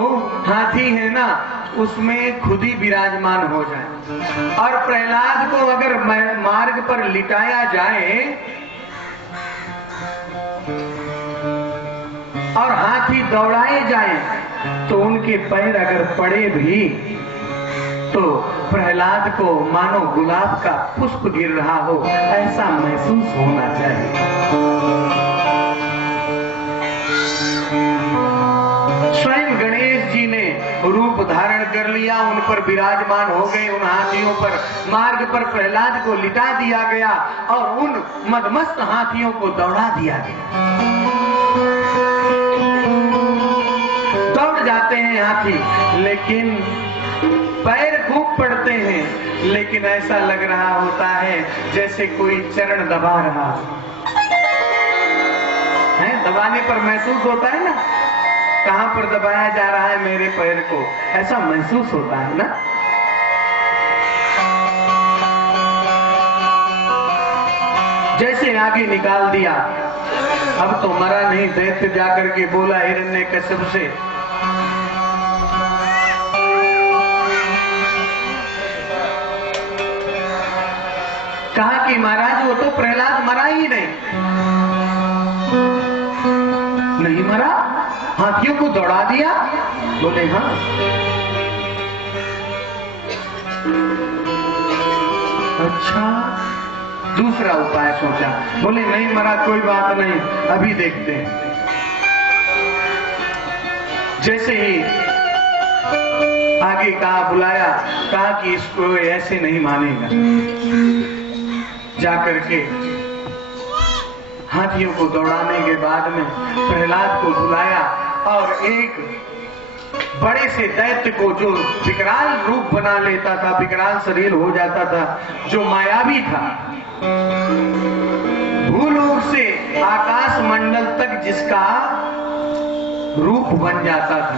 हाथी है ना उसमें खुद ही विराजमान हो जाए, और प्रहलाद को अगर मार्ग पर लिटाया जाए और हाथी दौड़ाए जाए तो उनके पैर अगर पड़े भी तो प्रहलाद को मानो गुलाब का पुष्प गिर रहा हो, ऐसा महसूस होना चाहिए। स्वयं गणेश जी ने रूप धारण कर लिया, उन पर विराजमान हो गए। उन हाथियों पर मार्ग पर प्रहलाद को लिटा दिया गया और उन मदमस्त हाथियों को दौड़ा दिया गया। दौड़ जाते हैं हाथी, लेकिन पैर खूब पड़ते हैं, लेकिन ऐसा लग रहा होता है जैसे कोई चरण दबा रहा है। दबाने पर महसूस होता है ना, कहां पर दबाया जा रहा है मेरे पैर को, ऐसा महसूस होता है ना। जैसे आगे निकाल दिया, अब तो मरा नहीं। दैत्य जाकर के बोला हिरण्यकश्यप से, कहा कि महाराज वो तो प्रहलाद मरा ही नहीं मरा, हाथियों को दौड़ा दिया। बोले हाँ। अच्छा, दूसरा उपाय सोचा। बोले नहीं मरा, कोई बात नहीं, अभी देखते हैं। जैसे ही आगे कहा, बुलाया, कहा कि इसको ऐसे नहीं मानेगा। जाकर के हाथियों को दौड़ाने के बाद में प्रहलाद को बुलाया और एक बड़े से दैत्य को, जो विकराल रूप बना लेता था, विकराल शरीर हो जाता था, जो मायावी था, भूलोक से आकाश मंडल तक जिसका रूप बन जाता था,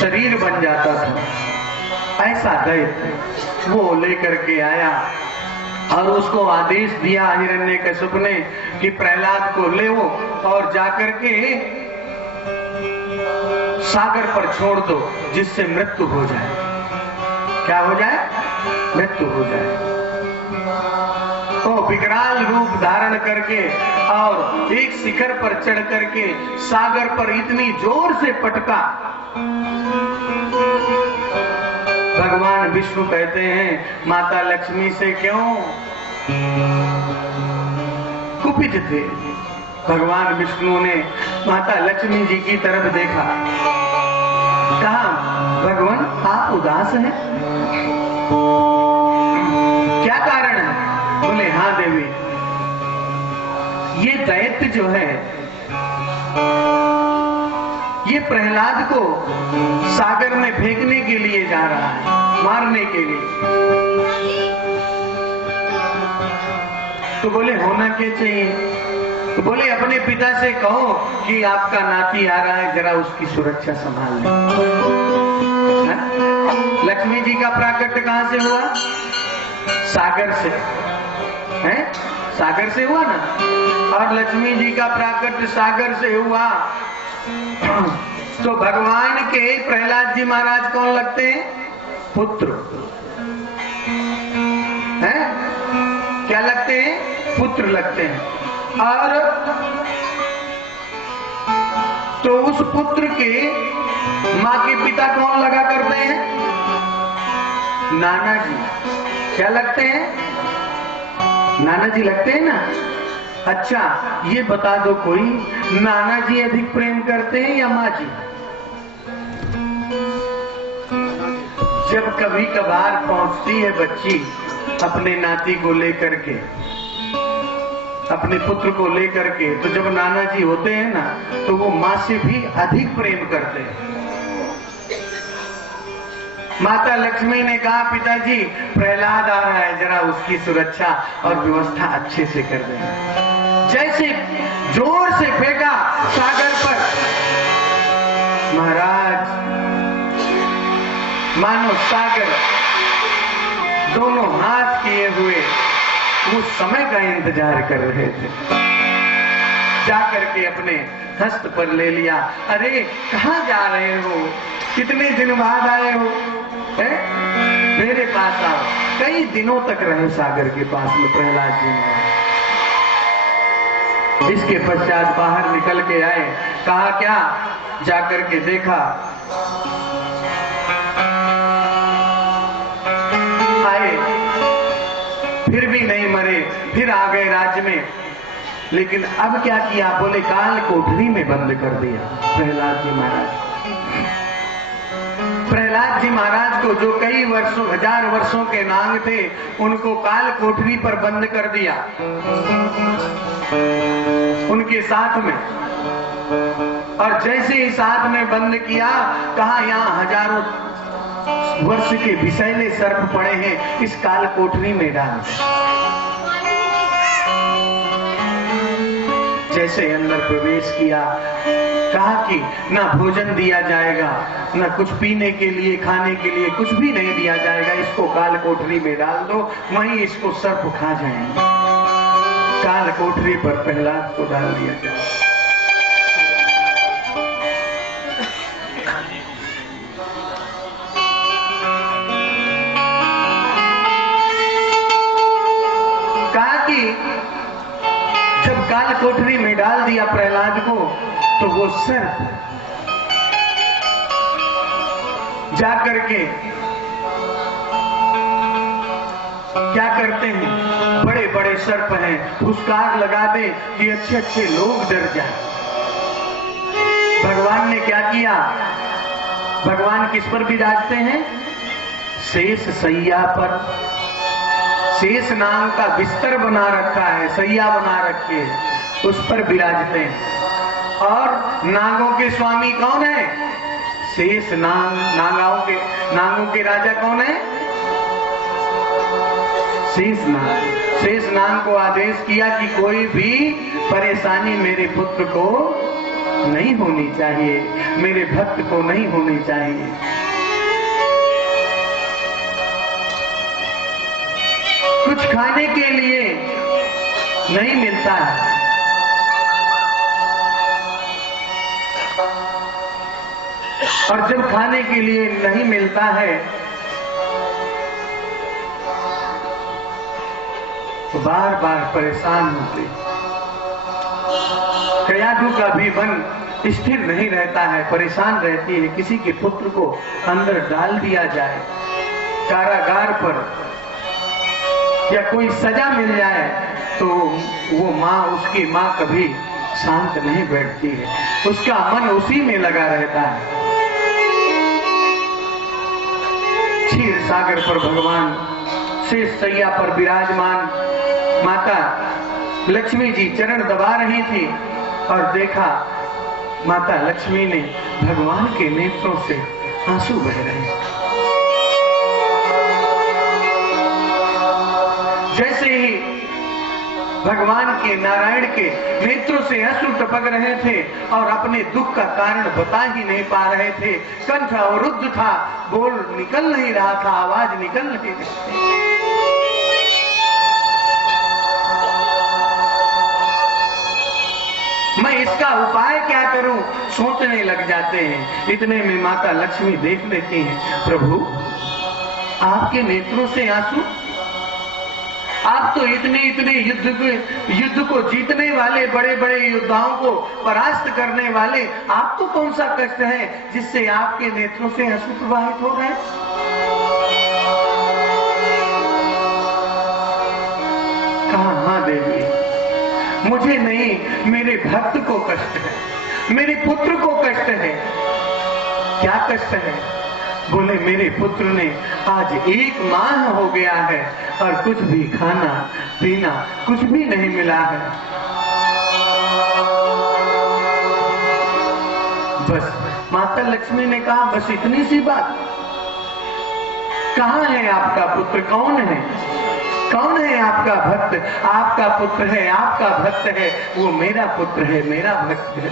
शरीर बन जाता था, ऐसा दैत्य वो लेकर के आया और उसको आदेश दिया हिरण्यकश्यप ने कि प्रहलाद को ले वो और जाकर के सागर पर छोड़ दो, जिससे मृत्यु हो जाए। क्या हो जाए? मृत्यु हो जाए। तो विकराल रूप धारण करके और एक शिखर पर चढ़ करके सागर पर इतनी जोर से पटका, भगवान विष्णु कहते हैं माता लक्ष्मी से क्यों कुपित थे। भगवान विष्णु ने माता लक्ष्मी जी की तरफ देखा, कहा भगवान आप उदास हैं, क्या कारण है? बोले हाँ देवी, ये दैत्य जो है ये ये प्रहलाद को सागर में फेंकने के लिए जा रहा है, मारने के लिए। तो बोले होना क्या चाहिए? तो बोले अपने पिता से कहो कि आपका नाती आ रहा है, जरा उसकी सुरक्षा संभाल लें। लक्ष्मी जी का प्राकट्य कहां से हुआ? सागर से, है? सागर से हुआ ना। और लक्ष्मी जी का प्राकट्य सागर से हुआ। तो भगवान के प्रहलाद जी महाराज कौन लगते हैं? पुत्र, हैं? क्या लगते हैं? पुत्र लगते हैं। और तो उस पुत्र के मां के पिता कौन लगा करते हैं? नाना जी। क्या लगते हैं? नाना जी लगते हैं ना। अच्छा, ये बता दो कोई, नाना जी अधिक प्रेम करते हैं या माँ जी? जब कभी कभार पहुंचती है बच्ची अपने नाती को लेकर के, अपने पुत्र को लेकर के, तो जब नाना जी होते हैं ना, तो वो माँ से भी अधिक प्रेम करते हैं। माता लक्ष्मी ने कहा पिताजी प्रहलाद आ रहा है, जरा उसकी सुरक्षा और व्यवस्था अच्छे से कर देना। जैसे जोर से फेंका सागर पर, महाराज मानो सागर दोनों हाथ किए हुए उस समय का इंतजार कर रहे थे। जाकर के अपने हस्त पर ले लिया। अरे कहाँ जा रहे हो? कितने दिन बाद आए हो? मेरे पास आओ। कई दिनों तक रहे सागर के पास में प्रहलाद जी ने। इसके पश्चात बाहर निकल के आए। कहा क्या? जाकर के देखा, आए फिर भी नहीं मरे, फिर आ गए राज्य में। लेकिन अब क्या किया? बोले काल कोठरी में बंद कर दिया प्रहलाद जी महाराज। प्रहलाद जी महाराज को जो कई वर्षों, 1000 वर्षों के नांग थे, उनको काल कोठरी पर बंद कर दिया उनके साथ में। और जैसे ही साथ में बंद किया, कहा यहाँ 1000 वर्ष के विषैले सर्प पड़े हैं, इस काल कोठरी में डाल। जैसे अंदर प्रवेश किया, कहा कि ना भोजन दिया जाएगा, ना कुछ पीने के लिए, खाने के लिए कुछ भी नहीं दिया जाएगा। इसको काल कोठरी में डाल दो, वहीं इसको सर्प खा जाएंगे। काल कोठरी पर प्रहलाद को डाल दिया जाए। कहा कि जब काल कोठरी में डाल दिया प्रहलाद को, तो वो सर्प जाकर के क्या करते हैं? बड़े बड़े सर्प हैं, फुसकार लगा दे कि अच्छे अच्छे लोग डर जाए। भगवान ने क्या किया? भगवान किस पर विराजते हैं? शेष सैया पर। शेष नाम का बिस्तर बना रखा है, सैया बना रखी है, उस पर विराजते हैं। और नागों के स्वामी कौन है? शेष नाग। नागों के राजा कौन है? शेष नाग। शेष नाग को आदेश किया कि कोई भी परेशानी मेरे पुत्र को नहीं होनी चाहिए, मेरे भक्त को नहीं होनी चाहिए। कुछ खाने के लिए नहीं मिलता है, और जब खाने के लिए नहीं मिलता है तो बार बार परेशान होते। कयाधु का भी मन स्थिर नहीं रहता है, परेशान रहती है। किसी के पुत्र को अंदर डाल दिया जाए कारागार पर, या कोई सजा मिल जाए, तो वो माँ, उसकी माँ कभी शांत नहीं बैठती है, उसका मन उसी में लगा रहता है। क्षीर सागर पर भगवान शेष सैया पर विराजमान माता लक्ष्मी जी चरण दबा रही थी, और देखा माता लक्ष्मी ने भगवान के नेत्रों से आंसू बह रहे हैं। जैसे ही भगवान के नारायण के नेत्रों से आंसू टपक रहे थे और अपने दुख का कारण बता ही नहीं पा रहे थे, कंठ अवरुद्ध था, बोल निकल नहीं रहा था, आवाज निकल नहीं रही थी। मैं इसका उपाय क्या करूं सोचने लग जाते हैं। इतने में माता लक्ष्मी देख लेती हैं, प्रभु आपके नेत्रों से आंसू, आप तो इतने युद्ध को जीतने वाले, बड़े बड़े योद्धाओं को परास्त करने वाले, आप तो कौन सा कष्ट है जिससे आपके नेत्रों से आंसू प्रवाहित हो रहे? कहा हाँ देवी, मुझे नहीं, मेरे भक्त को कष्ट है, मेरे पुत्र को कष्ट है। क्या कष्ट है? बोले मेरे पुत्र ने आज 1 माह हो गया है और कुछ भी खाना पीना कुछ भी नहीं मिला है। बस माता लक्ष्मी ने कहा, बस इतनी सी बात? कहाँ है आपका पुत्र? कौन है? कौन है आपका भक्त? आपका पुत्र है, आपका भक्त है, वो मेरा पुत्र है, मेरा भक्त है।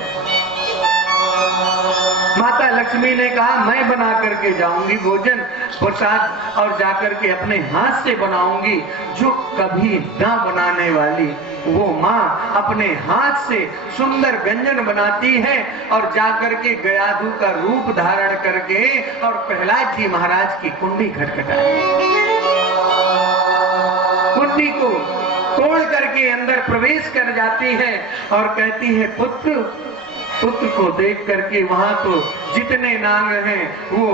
माता लक्ष्मी ने कहा, मैं बना करके जाऊंगी भोजन प्रसाद और जाकर के अपने हाथ से बनाऊंगी। जो कभी ना बनाने वाली वो माँ अपने हाथ से सुंदर व्यंजन बनाती है और जाकर के गयाधु का रूप धारण करके और प्रहलाद जी महाराज की कुंडी खटखटाती, कुंडी को तोड़ करके अंदर प्रवेश कर जाती है और कहती है, पुत्र को देख करके वहां तो जितने नाग हैं वो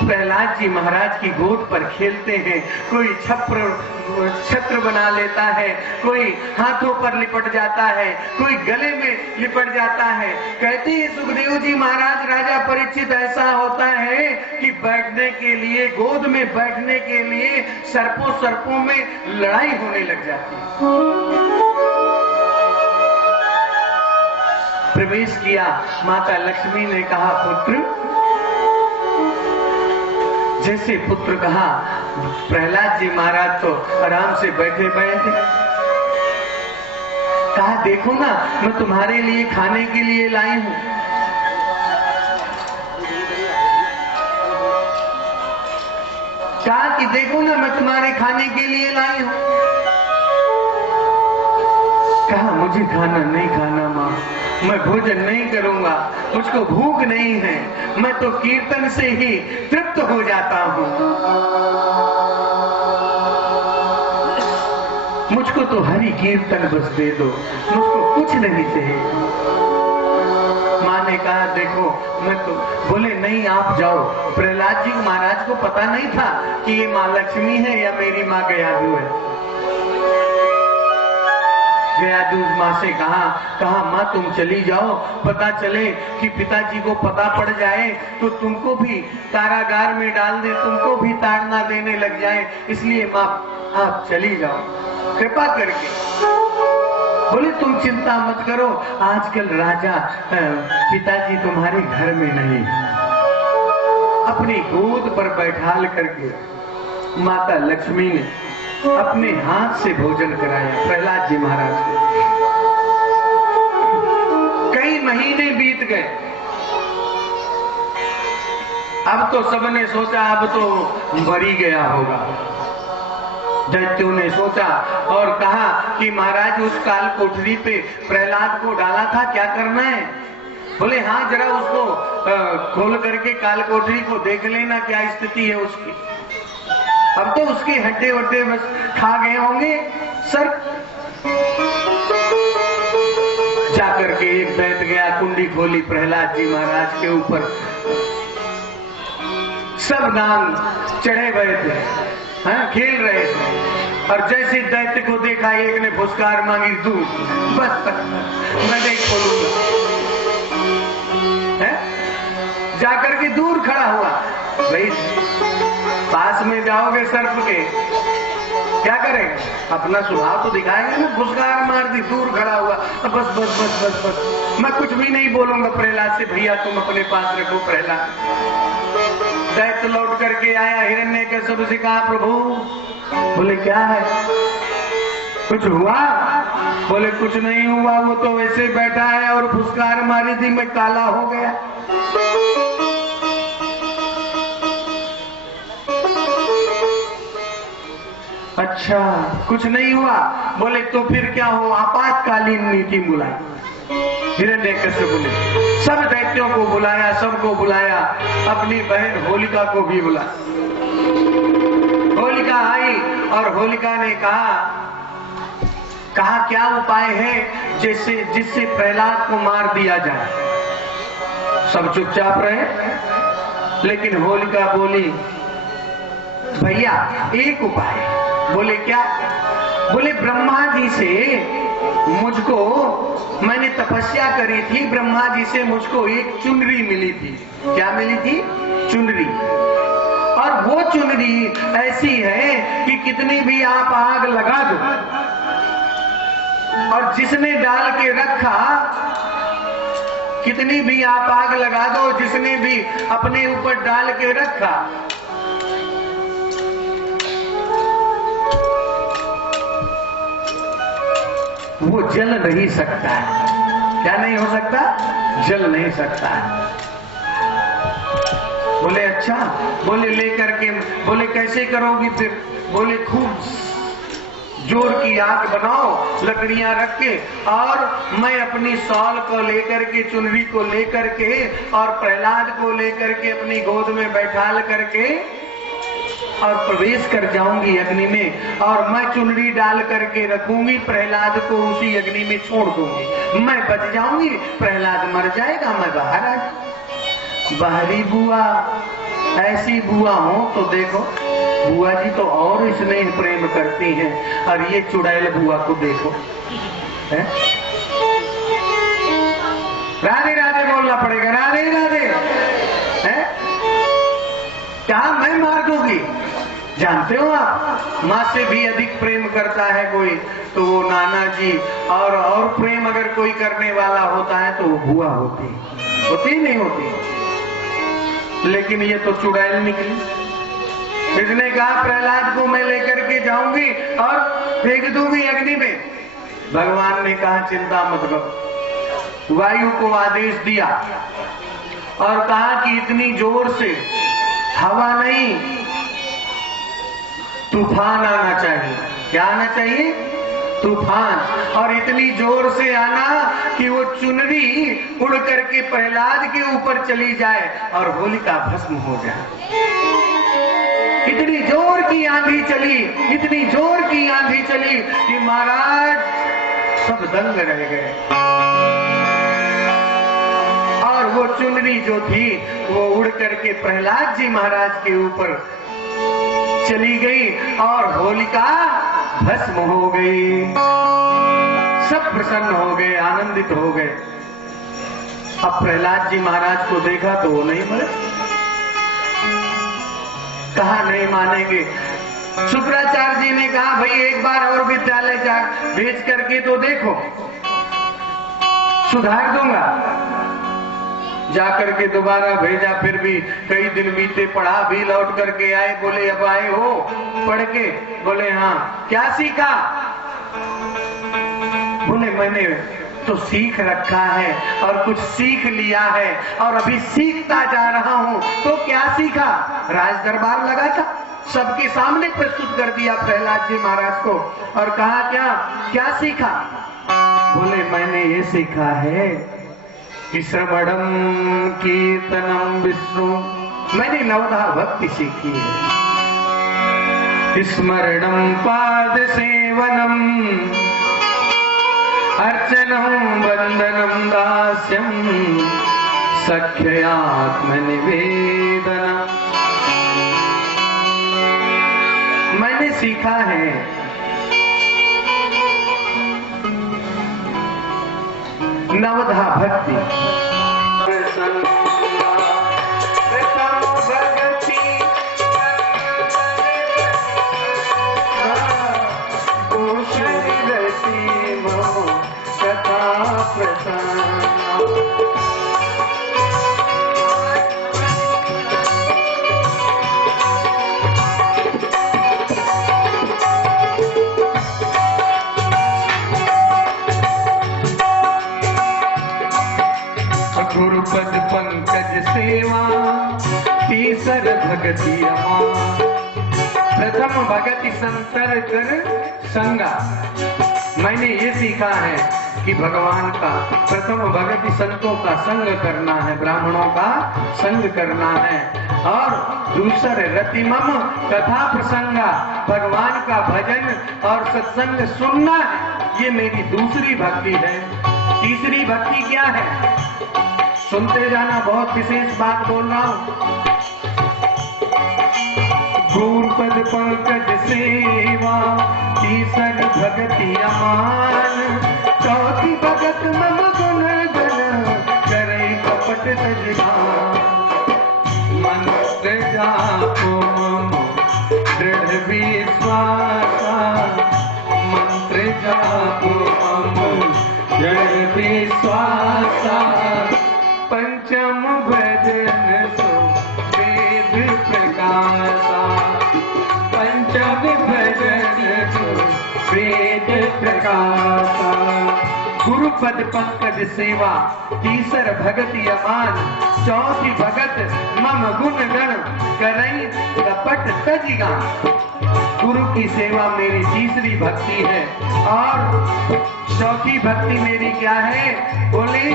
प्रहलाद जी महाराज की गोद पर खेलते हैं। कोई छत्र बना लेता है, कोई हाथों पर लिपट जाता है, कोई गले में लिपट जाता है। कहते हैं सुखदेव जी महाराज, राजा परीक्षित ऐसा होता है कि बैठने के लिए, गोद में बैठने के लिए सर्पों में लड़ाई होने लग जाती है। प्रवेश किया, माता लक्ष्मी ने कहा, पुत्र, जैसे पुत्र कहा, प्रहलाद जी महाराज तो आराम से बैठे थे। कहा, देखो ना, मैं तुम्हारे लिए खाने के लिए लाई हूं। कहा कि देखो ना, मैं तुम्हारे खाने के लिए लाई हूं। कहा, मुझे खाना नहीं खाना मां, मैं भोजन नहीं करूंगा, मुझको भूख नहीं है, मैं तो कीर्तन से ही तृप्त हो जाता हूं, मुझको तो हरि कीर्तन बस दे दो, मुझको कुछ नहीं चाहिए। माँ ने कहा, देखो मैं तो, बोले नहीं आप जाओ। प्रहलाद जी महाराज को पता नहीं था कि ये माँ लक्ष्मी है या मेरी माँ गयाधु है। गयाधु माँ से कहा माँ तुम चली जाओ, पता चले कि पिताजी को पता पड़ जाए तो तुमको भी कारागार में डाल दे, तुमको भी ताड़ना देने लग जाए, इसलिए माँ आप चली जाओ कृपा करके। बोले तुम चिंता मत करो, आजकल राजा पिताजी तुम्हारे घर में नहीं। अपनी गोद पर बैठाल करके माता लक्ष्मी ने अपने हाथ से भोजन कराया प्रहलाद जी महाराज को। कई महीने बीत गए। अब तो सबने सोचा अब तो मर ही गया होगा। दैत्यों ने सोचा और कहा कि महाराज उस काल कोठरी पे प्रहलाद को डाला था, क्या करना है? बोले हाँ जरा उसको खोल करके काल कोठरी को देख लेना क्या स्थिति है उसकी। अब तो उसके हड्डे वड्डे बस खा गए होंगे सर। जाकर के एक दैत्य गया, कुंडी खोली प्रहलाद जी महाराज के ऊपर, सब नाग चढ़े हुए थे, हाँ खेल रहे थे। और जैसे दैत्य को देखा एक ने फुसकार मांगी, दूर बस मैं नहीं खोलूंगा। जाकर के दूर खड़ा हुआ। भाई पास में जाओगे सर्प के क्या करेंगे? अपना स्वभाव तो दिखाएंगे ना। फुसकार मार दी, दूर खड़ा हुआ, बस बस बस बस बस मैं कुछ भी नहीं बोलूंगा प्रहलाद से, भैया तुम अपने पास रखो प्रहलाद। दैत्य लौट करके आया, हिरण्यकश्यप से कहा प्रभु, बोले क्या है, कुछ हुआ? बोले कुछ नहीं हुआ, वो तो वैसे बैठा है और फुसकार मारी थी, मैं काला हो गया। अच्छा कुछ नहीं हुआ? बोले तो फिर क्या हो, आपातकालीन नीति बुलाई। हिरण्यकश्यप बोले सब दैत्यों को बुलाया, सबको बुलाया, अपनी बहन होलिका को भी बुलाया। होलिका आई और होलिका ने कहा क्या उपाय है जिससे प्रहलाद को मार दिया जाए। सब चुपचाप रहे, लेकिन होलिका बोली भैया एक उपाय है। बोले क्या? बोले ब्रह्मा जी से मुझको, मैंने तपस्या करी थी, ब्रह्मा जी से मुझको एक चुनरी मिली थी। क्या मिली थी? चुनरी। और वो चुनरी ऐसी है कि कितनी भी आप आग लगा दो, और जिसने डाल के रखा, कितनी भी आप आग लगा दो, जिसने भी अपने ऊपर डाल के रखा, वो जल नहीं सकता है। क्या नहीं हो सकता? जल नहीं सकता है। बोले अच्छा। बोले लेकर के, बोले कैसे करोगी फिर? बोले खूब जोर की आग बनाओ, लकड़ियां रख के, और मैं अपनी शॉल को लेकर के, चुनरी को लेकर के, और प्रहलाद को लेकर के अपनी गोद में बैठाल करके और प्रवेश कर जाऊंगी अग्नि में, और मैं चुनरी डाल करके रखूंगी, प्रहलाद को उसी अग्नि में छोड़ दूंगी। मैं बच जाऊंगी, प्रहलाद मर जाएगा, मैं बाहर आ। बाहरी बुआ, ऐसी बुआ हो तो देखो, बुआ जी तो और स्नेह प्रेम करती हैं, और ये चुड़ैल बुआ को देखो है? राधे राधे बोलना पड़ेगा, राधे राधे है? क्या मैं मार दूंगी? जानते हो आप, माँ से भी अधिक प्रेम करता है कोई तो वो नाना जी, और प्रेम अगर कोई करने वाला होता है तो वो बुआ होती नहीं होती। लेकिन ये तो चुड़ैल निकली। इसने कहा प्रहलाद को मैं लेकर के जाऊंगी और फेंक दूंगी अग्नि में। भगवान ने कहा चिंता मत करो। वायु को आदेश दिया और कहा कि इतनी जोर से हवा नहीं, तूफान आना चाहिए। क्या आना चाहिए? तूफान। और इतनी जोर से आना कि वो चुनरी उड़ करके प्रहलाद के ऊपर चली जाए और होलिका भस्म हो जाए। इतनी जोर की आंधी चली, इतनी जोर की आंधी चली कि महाराज सब दंग रह गए। और वो चुनरी जो थी वो उड़ करके प्रहलाद जी महाराज के ऊपर चली गई और होलिका भस्म हो गई। सब प्रसन्न हो गए, आनंदित हो गए। अब प्रहलाद जी महाराज को देखा तो वो नहीं मरे। कहा नहीं मानेंगे। शुक्राचार्य जी ने कहा भाई एक बार और विद्यालय जा भेज करके तो देखो, सुधार दूंगा। जाकर के दोबारा भेजा, फिर भी कई दिन बीते, पढ़ा भी, लौट करके आए। बोले अब आए हो पढ़ के? बोले हाँ। क्या सीखा? बोले मैंने तो सीख रखा है और कुछ सीख लिया है और अभी सीखता जा रहा हूं। तो क्या सीखा? राज दरबार लगा था, सबके सामने प्रस्तुत कर दिया प्रहलाद जी महाराज को और कहा क्या सीखा? बोले मैंने ये सीखा है कि श्रवणम कीर्तनम विष्णु, मैंने नवधा भक्ति सीखी है। स्मरणम पाद सेवनम, अर्चनम वंदनम दास्यम, सख्यात्म निवेदनम। मैंने सीखा है नवधा भक्ति। कथा प्रसन्न गुरुपद पंकज सेवा तीसर भगति अमान। प्रथम भगति संतर कर संगा। मैंने ये सीखा है कि भगवान का प्रथम भगति संतों का संग करना है, ब्राह्मणों का संग करना है। और दूसर रतिमम कथा प्रसंगा, भगवान का भजन और सत्संग सुनना है, ये मेरी दूसरी भक्ति है। तीसरी भक्ति क्या है? सुनते जाना, बहुत विशेष बात बोल रहा हूं। गुरुपद पंकज सेवा तीसर भगति अमान। चौथी भगत मम गुण गण करे कपट तजगान। मंत्र जापो मम दृढ़ विश्वासा। मंत्र जापो मम दृढ़ विश्वासा। पंचम भजन सो वेद प्रकाशा। पंचम भजन सो वेद प्रकाशा। गुरुपद पंकज सेवा तीसर भगति अमान। चौथी भगत मम गुण गण करई कपट तजिगान। गुरु की सेवा मेरी तीसरी भक्ति है। और चौथी भक्ति मेरी क्या है? बोली,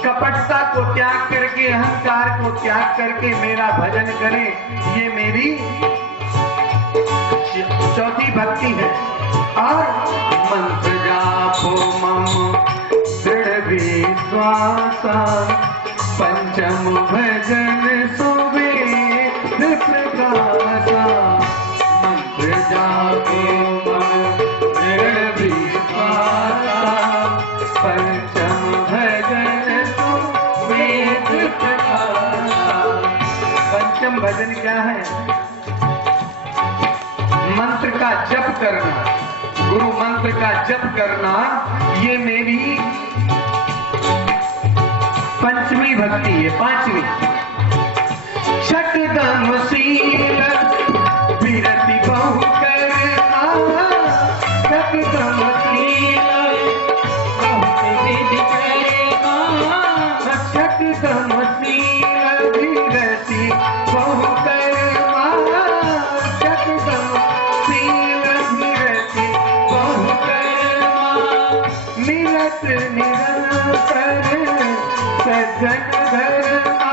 कपटता को त्याग करके, अहंकार को त्याग करके मेरा भजन करे, ये मेरी चौथी भक्ति है। और मंत्र जापो मम दृढ़ विश्वासा। पंचम भजन सो वेद प्रकाशा। मंत्र जापो मम दृढ़ विश्वासा। पंचम भजन सो वेद प्रकाशा। पंचम भजन क्या है? मंत्र का जप करना, गुरु मंत्र का जप करना, ये मेरी पंचमी भक्ति है। पांचवी, षटदम शील विरति बहु करना। षटदम शील बहुत विधि करना। षटदम शील विरति बहु करना। षटदम शील विरति बहु करना। निरत निरंतर सज्जन धर्मा।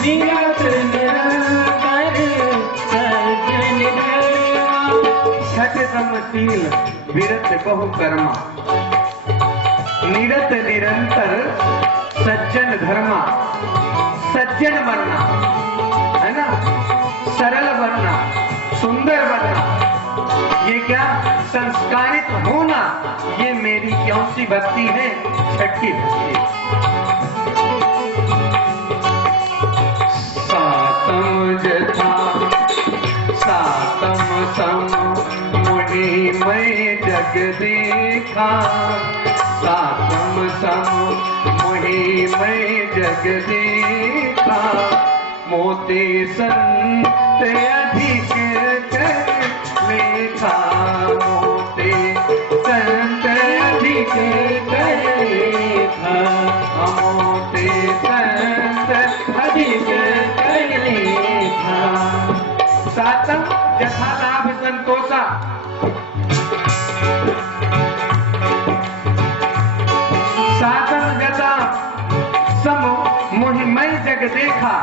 निरत निरंतर सज्जन धर्मा। षटदम शील विरत बहु कर्मा। निरत निरंतर सज्जन धर्मा। सज्जन बनना है ना, सरल बनना, सुंदर बनना, ये क्या? संस्कारित होना, ये मेरी कौन सी भक्ति है? छठी भक्ति। सातम जथा सातम सम मुनि मैं जग देखा। सातम सम मुनि मैं जग देखा। मोते संत अधिक कर लेखा। मोते संत अधिक कर लेखा। मोते संत अधिक कर लेखा। सातम जथा लाभ संतोषा। सातम जथा सम मोहि मैं जग देखा।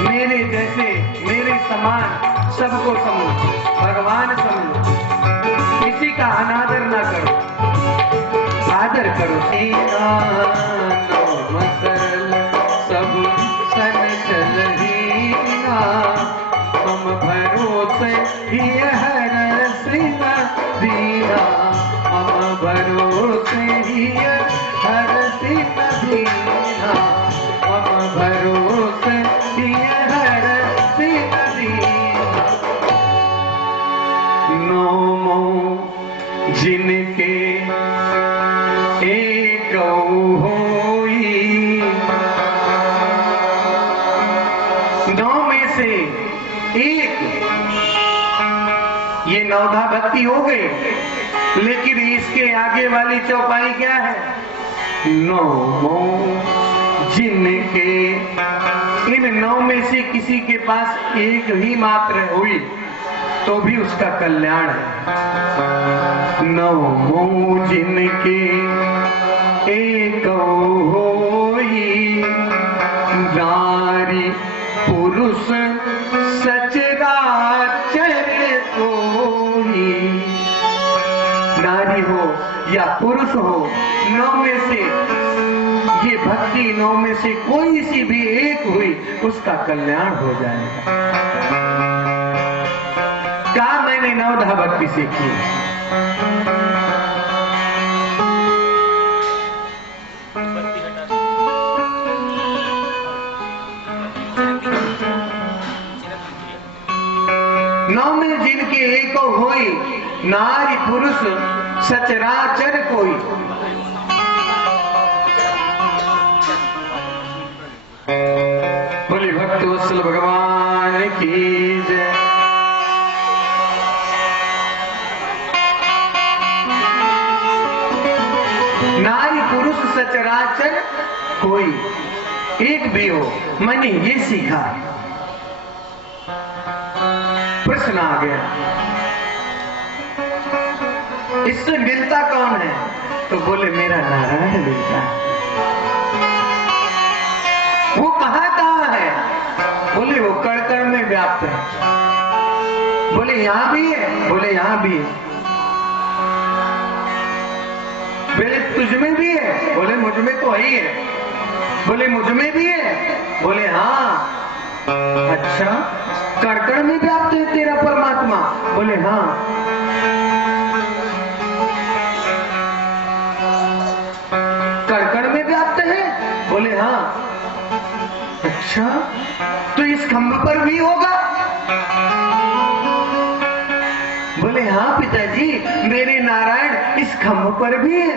मेरे जैसे, मेरे समान सबको समझो, भगवान समझो, किसी का अनादर ना करो, आदर करो। सरल सब सन चलहीना। हम भरोसे ही हर सिंह दीना। हम भरोसे ही हर सिंह दीना। हम भरोसे ही हर सिंह दीना। नमो जिनके एक होई। नौ में से एक, ये नौधा भक्ति हो गई। लेकिन इसके आगे वाली चौपाई क्या है? 9 जिनके इन 9 में से किसी के पास एक ही मात्र हुई तो भी उसका कल्याण है। 9 जिनके एक होई, नारी पुरुष सचराचर कोई। नारी हो या पुरुष हो, 9 में से ये भक्ति 9 में से कोई सी भी एक हुई उसका कल्याण हो जाएगा। कहा मैंने 9 भक्ति सीखी। नौ में जिनके एक होई, नारी पुरुष सचराचर कोई। बोली भक्त वत्सल भगवान की जय। नारी पुरुष सचराचर कोई, एक भी हो। मैंने ये सीखा। प्रश्न आ गया, इससे मिलता कौन है? तो बोले मेरा नारायण मिलता है। वो कहाँ है? बोले वो कण कण में व्याप्त है। बोले यहां भी है? बोले यहां भी है। बोले तुझ में भी है? बोले मुझ में तो है ही है। बोले मुझ में भी है? बोले हाँ। अच्छा, कण में व्याप्त है तेरा परमात्मा? बोले हाँ। कण में व्याप्त है? बोले हाँ। अच्छा, तो इस खंभ पर भी होगा? बोले हाँ पिताजी, मेरे नारायण इस खंभ पर भी है।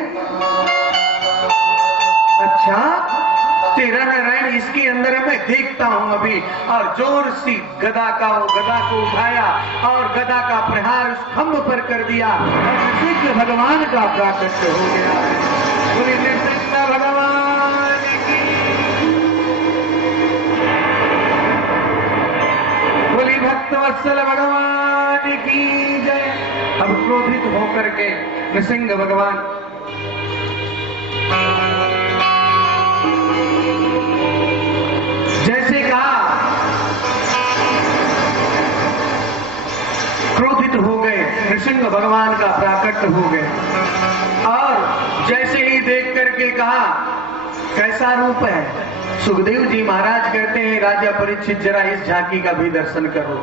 अच्छा, तेरा नारायण इसके अंदर मैं देखता हूं अभी। और जोर से गदा को उठाया और गदा का प्रहार उस खंभ पर कर दिया और नृसिंह भगवान का प्राकट्य हो गया। बोले नृसिंह भगवान की, बोली भक्तवत्सल भगवान की जय। अब क्रोधित होकर के नृसिंह भगवान जैसे कहा, क्रोधित हो गए, नृसिंह भगवान का प्राकट्य हो गए। और जैसे ही देख करके कहा कैसा रूप है? सुखदेव जी महाराज कहते हैं राजा परीक्षित जरा इस झांकी का भी दर्शन करो।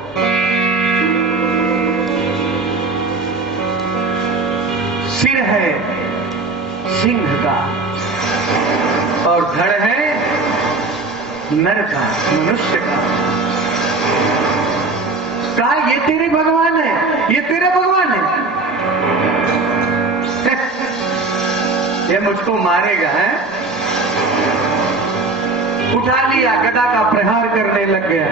सिर है सिंह का और धड़ है नर का, मनुष्य का। कहा ये तेरे भगवान है, ये तेरा भगवान है। ये मुझको मारेगा है? उठा लिया, गदा का प्रहार करने लग गया।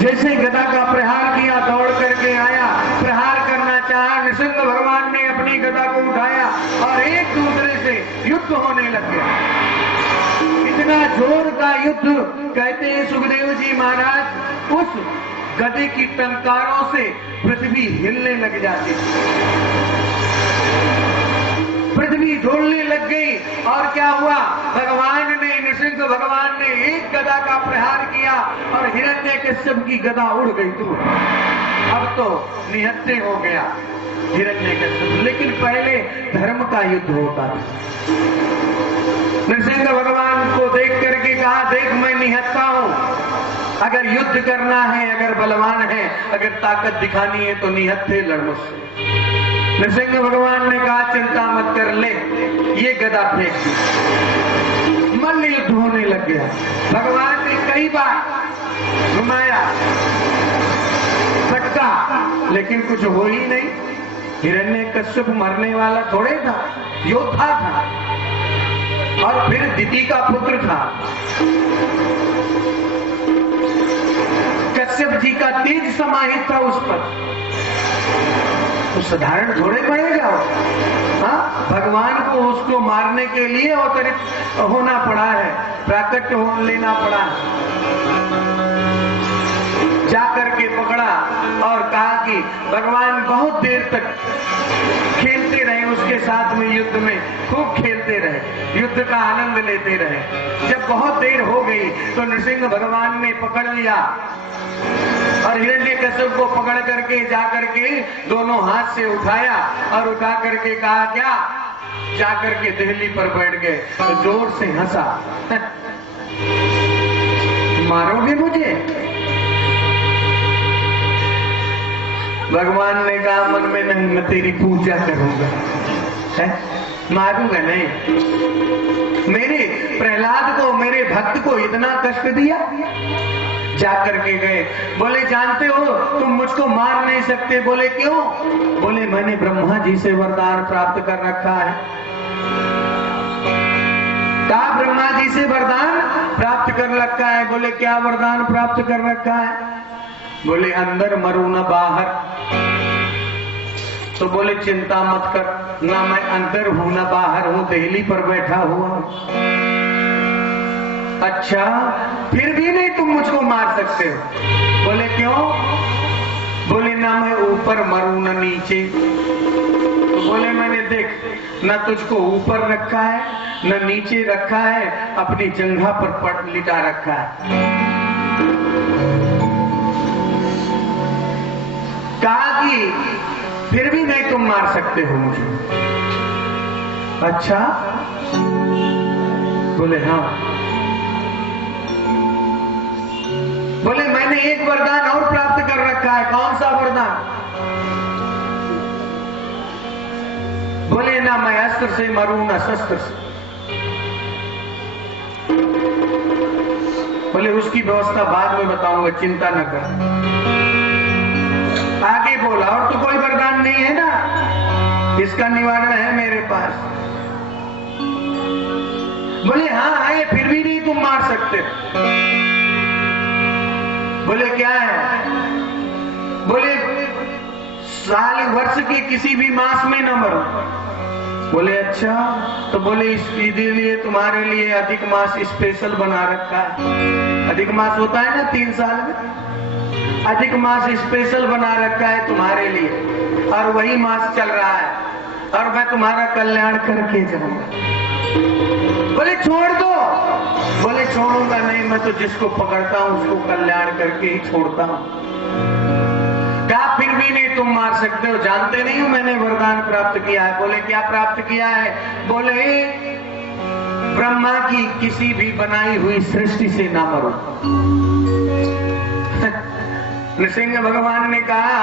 जैसे गदा का प्रहार किया, दौड़ करके आया, प्रहार करना चाहा। नृसिंह भगवान ने अपनी गदा को उठाया और एक दूसरे से युद्ध होने लग गया। इतना जोर का युद्ध, कहते हैं सुखदेव जी महाराज उस गदे की टंकारों से पृथ्वी हिलने लग जाती, पृथ्वी डोलने लग गई। और क्या हुआ? भगवान ने, नृसिंह भगवान ने एक गदा का प्रहार किया और हिरण्यकश्यप की गदा उड़ गई दूर। अब तो निहत्थे हो गया हिरण्यकश्यप। लेकिन पहले धर्म का युद्ध होता था। नृसिंह भगवान को देख करके कहा, देख मैं निहत्था हूं, अगर युद्ध करना है, अगर बलवान है, अगर ताकत दिखानी है तो निहत्थे लड़ मुझसे। नृसिंह भगवान ने कहा चिंता मत कर, ले ये गदा फेंक दी। मल्ल युद्ध होने लग गया। भगवान ने कई बार घुमाया, फटका, लेकिन कुछ हो ही नहीं। हिरण्यकश्यप मरने वाला थोड़े था, योद्धा था और फिर दिति का पुत्र था। कश्यप जी का तेज समाहित था उस पर। साधारण थोड़े पड़ेगा वो। हाँ, भगवान को उसको मारने के लिए अवतरित होना पड़ा है, प्राकट्य हो लेना पड़ा है। जाकर के पकड़ा और कहा कि भगवान बहुत देर तक खेलते रहे उसके साथ में, युद्ध में खूब खेलते रहे, युद्ध का आनंद लेते रहे। जब बहुत देर हो गई तो नृसिंह भगवान ने पकड़ लिया और हिरण्यकश्यप को पकड़ करके जाकर के दोनों हाथ से उठाया और उठा करके कहा क्या, जाकर के देहली पर बैठ गए तो जोर से हंसा, मारोगे मुझे? भगवान ने कहा मन में नहीं, मैं तेरी पूजा करूंगा, मारूंगा नहीं। मेरे प्रहलाद को, मेरे भक्त को इतना कष्ट दिया। जाकर के गए, बोले जानते हो तुम मुझको मार नहीं सकते। बोले क्यों? बोले मैंने ब्रह्मा जी से वरदान प्राप्त कर रखा है। कहा ब्रह्मा जी से वरदान प्राप्त कर रखा है। बोले क्या वरदान प्राप्त कर रखा है? बोले अंदर मरू न बाहर। तो बोले चिंता मत कर, ना मैं अंदर हूं ना बाहर हूं, देहली पर बैठा हुआ। अच्छा, फिर भी नहीं तुम मुझको मार सकते हो। बोले क्यों? बोले ना मैं ऊपर मरू न नीचे। तो बोले मैंने देख, न तुझको ऊपर रखा है न नीचे रखा है, अपनी जंघा पर लिटा रखा है। कहा कि फिर भी नहीं तुम मार सकते हो मुझे। अच्छा, बोले हाँ। बोले मैंने एक वरदान और प्राप्त कर रखा है। कौन सा वरदान? बोले ना मैं अस्त्र से मरूं ना शस्त्र से। बोले उसकी व्यवस्था बाद में बताऊंगा, चिंता न कर। आगे बोला और तो कोई वरदान नहीं है ना, इसका निवारण है मेरे पास। बोले हाँ है, फिर भी नहीं तुम मार सकते। बोले क्या है? बोले साल वर्ष के किसी भी मास में न मरो। बोले अच्छा, तो बोले इसके लिए तुम्हारे लिए अधिक मास स्पेशल बना रखा है। अधिक मास होता है ना 3 साल में, अधिक मास स्पेशल बना रखा है तुम्हारे लिए, और वही मास चल रहा है और मैं तुम्हारा कल्याण करके जाऊंगा। बोले छोड़ दो। बोले छोड़ूंगा नहीं, मैं तो जिसको पकड़ता हूं उसको कल्याण करके ही छोड़ता हूं। क्या फिर भी नहीं तुम मार सकते हो? जानते नहीं हो मैंने वरदान प्राप्त किया है। बोले क्या प्राप्त किया है? बोले ब्रह्मा की किसी भी बनाई हुई सृष्टि से ना मरो। नृसिंह भगवान ने कहा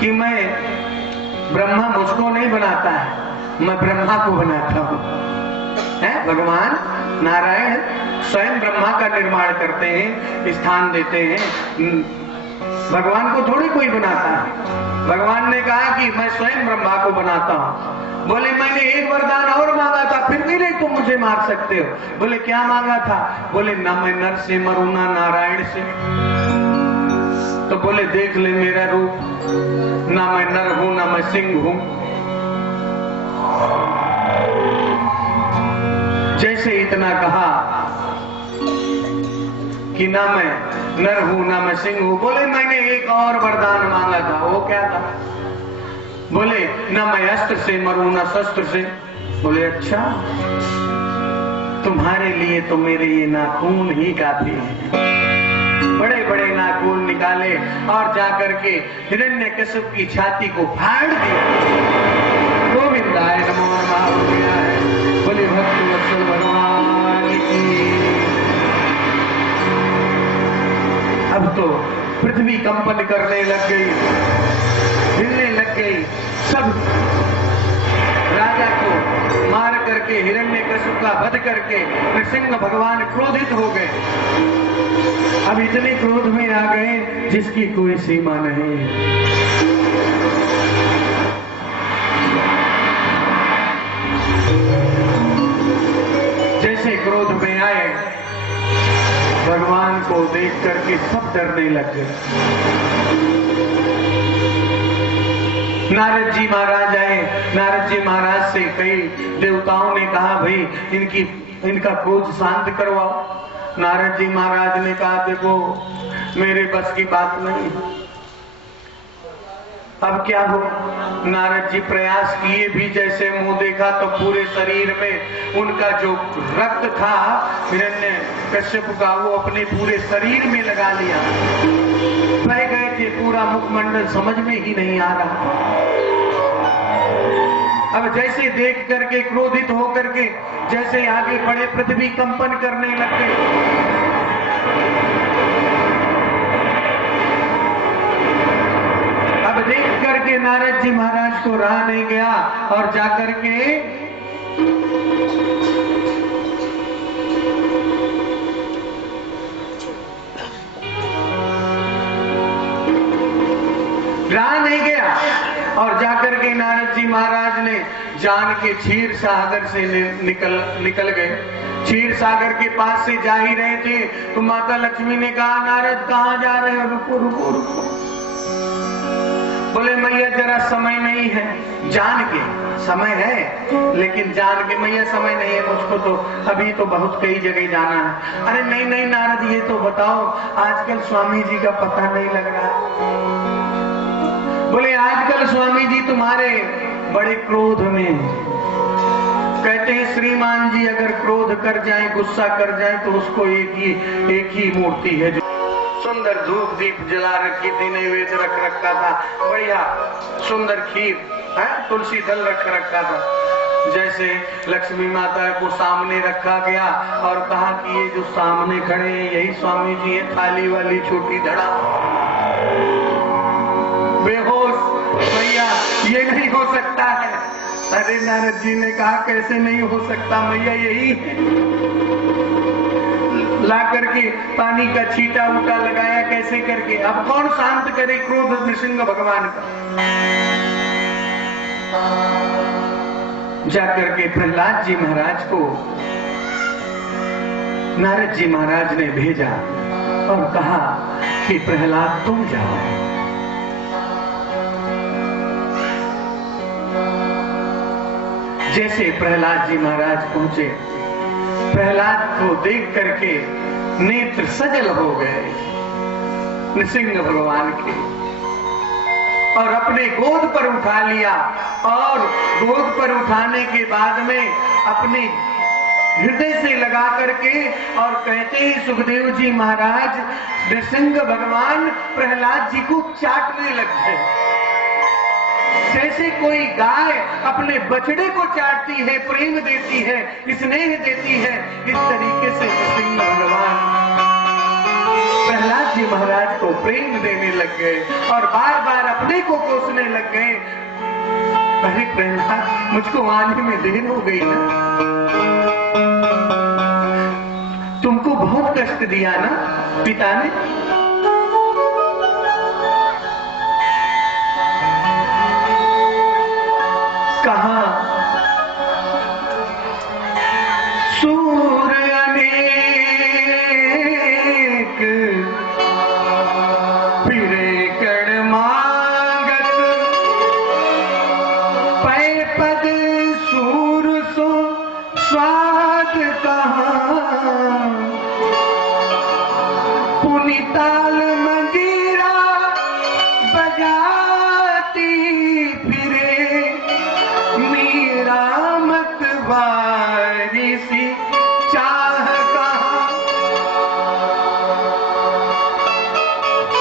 कि मैं, ब्रह्मा मुझको नहीं बनाता है, मैं ब्रह्मा को बनाता हूं। है भगवान नारायण स्वयं ब्रह्मा का निर्माण करते हैं, स्थान देते हैं। भगवान को थोड़ी कोई बनाता है। भगवान ने कहा कि मैं स्वयं ब्रह्मा को बनाता हूं। बोले मैंने एक वरदान और मांगा था, फिर भी नहीं तुम मुझे मार सकते हो। बोले क्या मांगा था? बोले ना मैं नर से मरूं ना नारायण से। तो बोले देख ले मेरा रूप, ना मैं नर हूं ना मैं सिंह हूं। जैसे इतना कहा कि ना मैं नर हूं ना मैं सिंह हूं, बोले मैंने एक और वरदान मांगा था। वो क्या था? बोले ना मैं अस्त्र से मरूं ना शस्त्र से। बोले अच्छा, तुम्हारे लिए तो मेरे ये नाखून ही काफी है। बड़े बड़े नाखून निकाले और जाकर के हिरण्यकश्यप की छाती को फाड़ दिया। गोविंदाय नमो नमः हो गया है। बोले भक्त वत्सल भगवान की। अब तो पृथ्वी कंपन करने लग गई, हिलने लग गई। सब राजा को मार करके, हिरण्यकश्यप का वध करके नृसिंह भगवान क्रोधित हो गए। अब इतने क्रोध में आ गए जिसकी कोई सीमा नहीं। जैसे क्रोध में आए भगवान को देख करके सब डरने लग गए। नारद जी महाराज आए। नारद जी महाराज से कई देवताओं ने कहा भाई इनका क्रोध शांत करवाओ। नारद जी महाराज ने कहा देखो मेरे बस की बात नहीं, अब क्या हो। नारद जी प्रयास किए भी, जैसे मुंह देखा तो पूरे शरीर में उनका जो रक्त था हिरण्य कश्यप का वो अपने पूरे शरीर में लगा लिया। बह गए थे, पूरा मुखमंडल समझ में ही नहीं आ रहा। अब जैसे देख करके क्रोधित होकर के जैसे आगे बढ़े, पृथ्वी कंपन करने लग गई। अब देख करके नारद जी महाराज को रहा नहीं गया और जाकर के रहा नहीं गया और जाकर के नारद जी महाराज ने जान के क्षीर सागर से निकल गए। क्षीर सागर के पास से जा ही रहे थे तो माता लक्ष्मी ने कहा नारद कहाँ जा रहे हो, रुको रुको रुको। बोले मैया जरा समय नहीं है। जान के समय है लेकिन जान के मैया समय नहीं है मुझको तो अभी तो बहुत कई जगह जाना है। अरे नहीं नहीं नारद ये तो बताओ आजकल स्वामी जी का पता नहीं लग रहा। बोले आजकल स्वामी जी तुम्हारे बड़े क्रोध में। कहते हैं श्रीमान जी अगर क्रोध कर जाए, गुस्सा कर जाए तो उसको एक ही मूर्ति है जो सुंदर धूप दीप जला रखी थी, नैवेद्य रख रखा था, बढ़िया सुंदर खीर है, तुलसी दल रख रखा था। जैसे लक्ष्मी माता को सामने रखा गया और कहा कि ये जो सामने खड़े हैं यही स्वामी जी है, थाली वाली छोटी धड़ा। बेहोश भैया ये नहीं हो सकता है। अरे नारद जी ने कहा कैसे नहीं हो सकता मैया यही है। ला करके पानी का छींटा उटा लगाया कैसे करके। अब कौन शांत करे क्रोध नृसिंह भगवान का। जाकर के प्रहलाद जी महाराज को नारद जी महाराज ने भेजा और कहा कि प्रहलाद तुम जाओ। जैसे प्रहलाद जी महाराज पहुंचे, प्रहलाद को देख करके नेत्र सजल हो गए नृसिंह भगवान के और अपने गोद पर उठा लिया। और गोद पर उठाने के बाद में अपने हृदय से लगा करके और कहते हैं सुखदेव जी महाराज नृसिंह भगवान प्रहलाद जी को चाटने लग गए। जैसे कोई गाय अपने बछड़े को चाटती है, प्रेम देती है, स्नेह देती है, इस तरीके से नृसिंह भगवान प्रहलाद जी महाराज को प्रेम देने लग गए और बार बार अपने को कोसने लग गए। अरे प्रहलाद मुझको आने में देर हो गई ना, तुमको बहुत कष्ट दिया ना पिता ने। कहा सूर्य अनेक फिरे कण मांगत पै पद सूर सो स्वाद कहाँ पुनिताल मंजीरा बजाती फिरे मीरामत वारिसी चाह कहाँ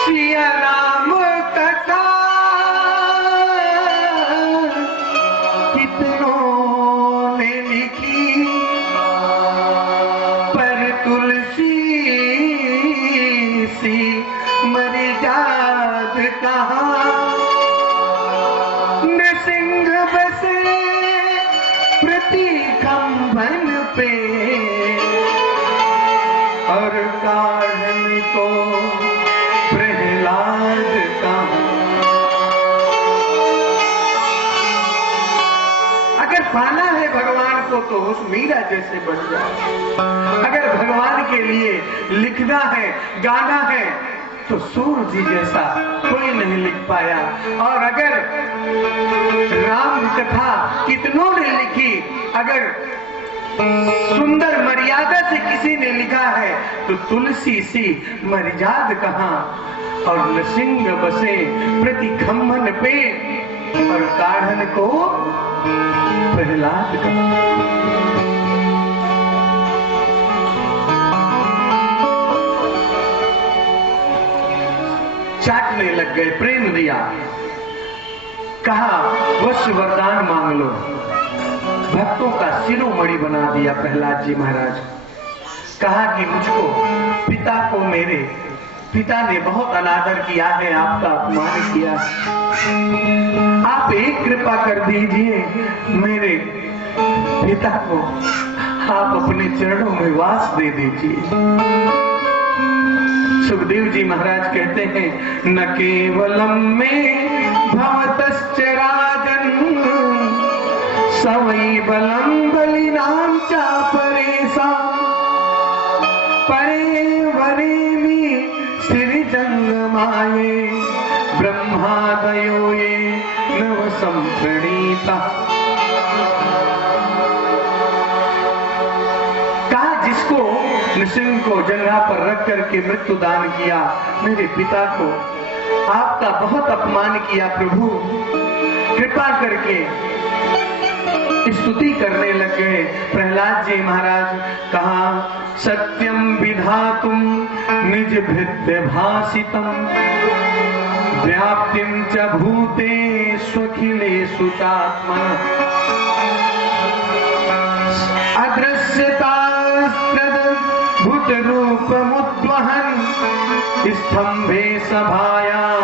सिया राम कथा कितनों ने लिखी पर तुलसी सी मरी जात कहाँ नृसिंह बसे प्रति कंबन पे और कारण को प्रहलाद का। अगर पाना है भगवान को तो उस मीरा जैसे बन जाए। अगर भगवान के लिए लिखना है, गाना है, तो सूर्य जी जैसा कोई नहीं लिख पाया। और अगर राम कथा कितनों ने लिखी, अगर सुंदर मर्यादा से किसी ने लिखा है, तो तुलसी सी मर्याद कहाँ। और नृसिंह बसे प्रति खम्भन पे, और काढ़न को प्रहलाद कहाँ। चाटने लग गए, प्रेम दिया, कहा वश वरदान मांग लो। भक्तों का शिरोमणि बना दिया प्रहलाद जी महाराज। कहा कि मुझको, पिता को, मेरे पिता ने बहुत अनादर किया है, आपका अपमान किया। आप एक कृपा कर दीजिए, मेरे पिता को आप अपने चरणों में वास दे दीजिए। सुखदेव जी महाराज कहते हैं, न केवलम में भवतश्च राजन सवै बलम बलिनाम चा परेसा परे वरेमी श्रीजंग माये ब्रह्मादयो ये नव संप्रणीता। कहा जिसको नृसिंह को जंघा पर रख करके मृत्यु दान किया, मेरे पिता को आपका बहुत अपमान किया प्रभु, कृपा करके स्तुति करने लग गए प्रहलाद जी महाराज। कहा सत्यम विधातुम निज भृत्य भासितम व्याप्तिम च भूते स्वखिलेषु चात्मन अदृश्यतास्त्रद भूत रूपमुद्वहन् स्तंभे सभायां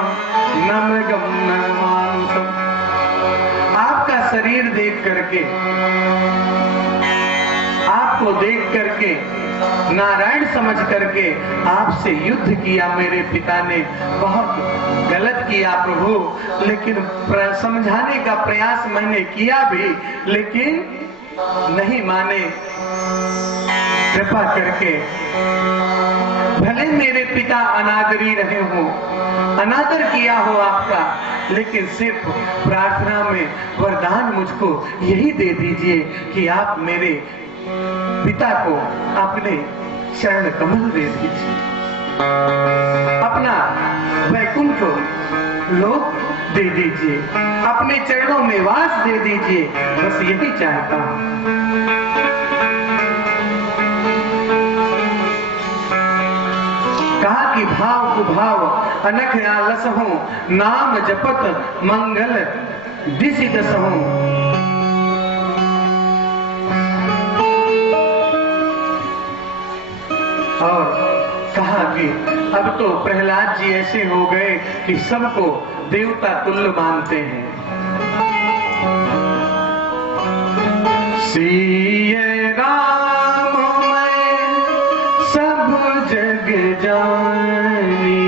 न मृगम न मानुषम। आपका शरीर देख करके, आपको देख करके, नारायण समझ करके आपसे युद्ध किया मेरे पिता ने। बहुत गलत किया प्रभु, लेकिन समझाने का प्रयास मैंने किया भी, लेकिन नहीं माने। कृपा करके, भले मेरे पिता अनादरी रहे हो, अनादर किया हो आपका, लेकिन सिर्फ प्रार्थना में वरदान मुझको यही दे दीजिए कि आप मेरे पिता को अपने चरण कमल दे दीजिए, अपना वैकुंठ लोक दे दीजिए, अपने चरणों में वास दे दीजिए, बस यही चाहता हूं। कहा कि भाव कुभाव अनख आलस हो, नाम जपत मंगल दिशि दस हो। और कहा कि अब तो प्रहलाद जी ऐसे हो गए कि सबको देवता तुल्य मानते हैं। सिय राम मैं सब जग जानी,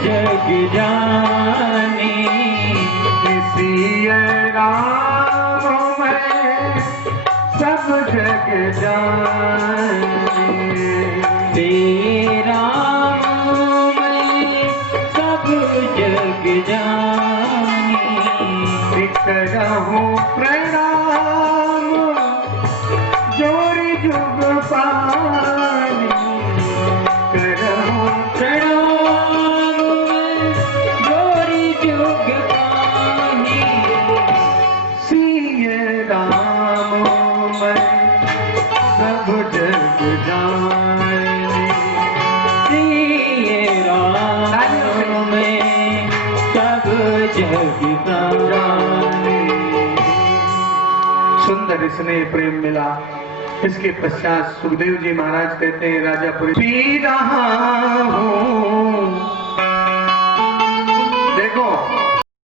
जग जानी सिय राम मैं सब जग जानी। तेरा मैं सब जग जानी। करहूं प्रणाम जोरी जुग पानी, करहूं प्रणाम जोरी जुग पानी। सिय राम मैं सब जग जानी। सिय राम में सब जग जानी। सुंदर स्नेह प्रेम मिला। इसके पश्चात सुखदेव जी महाराज कहते हैं, राजापुरी पी रहा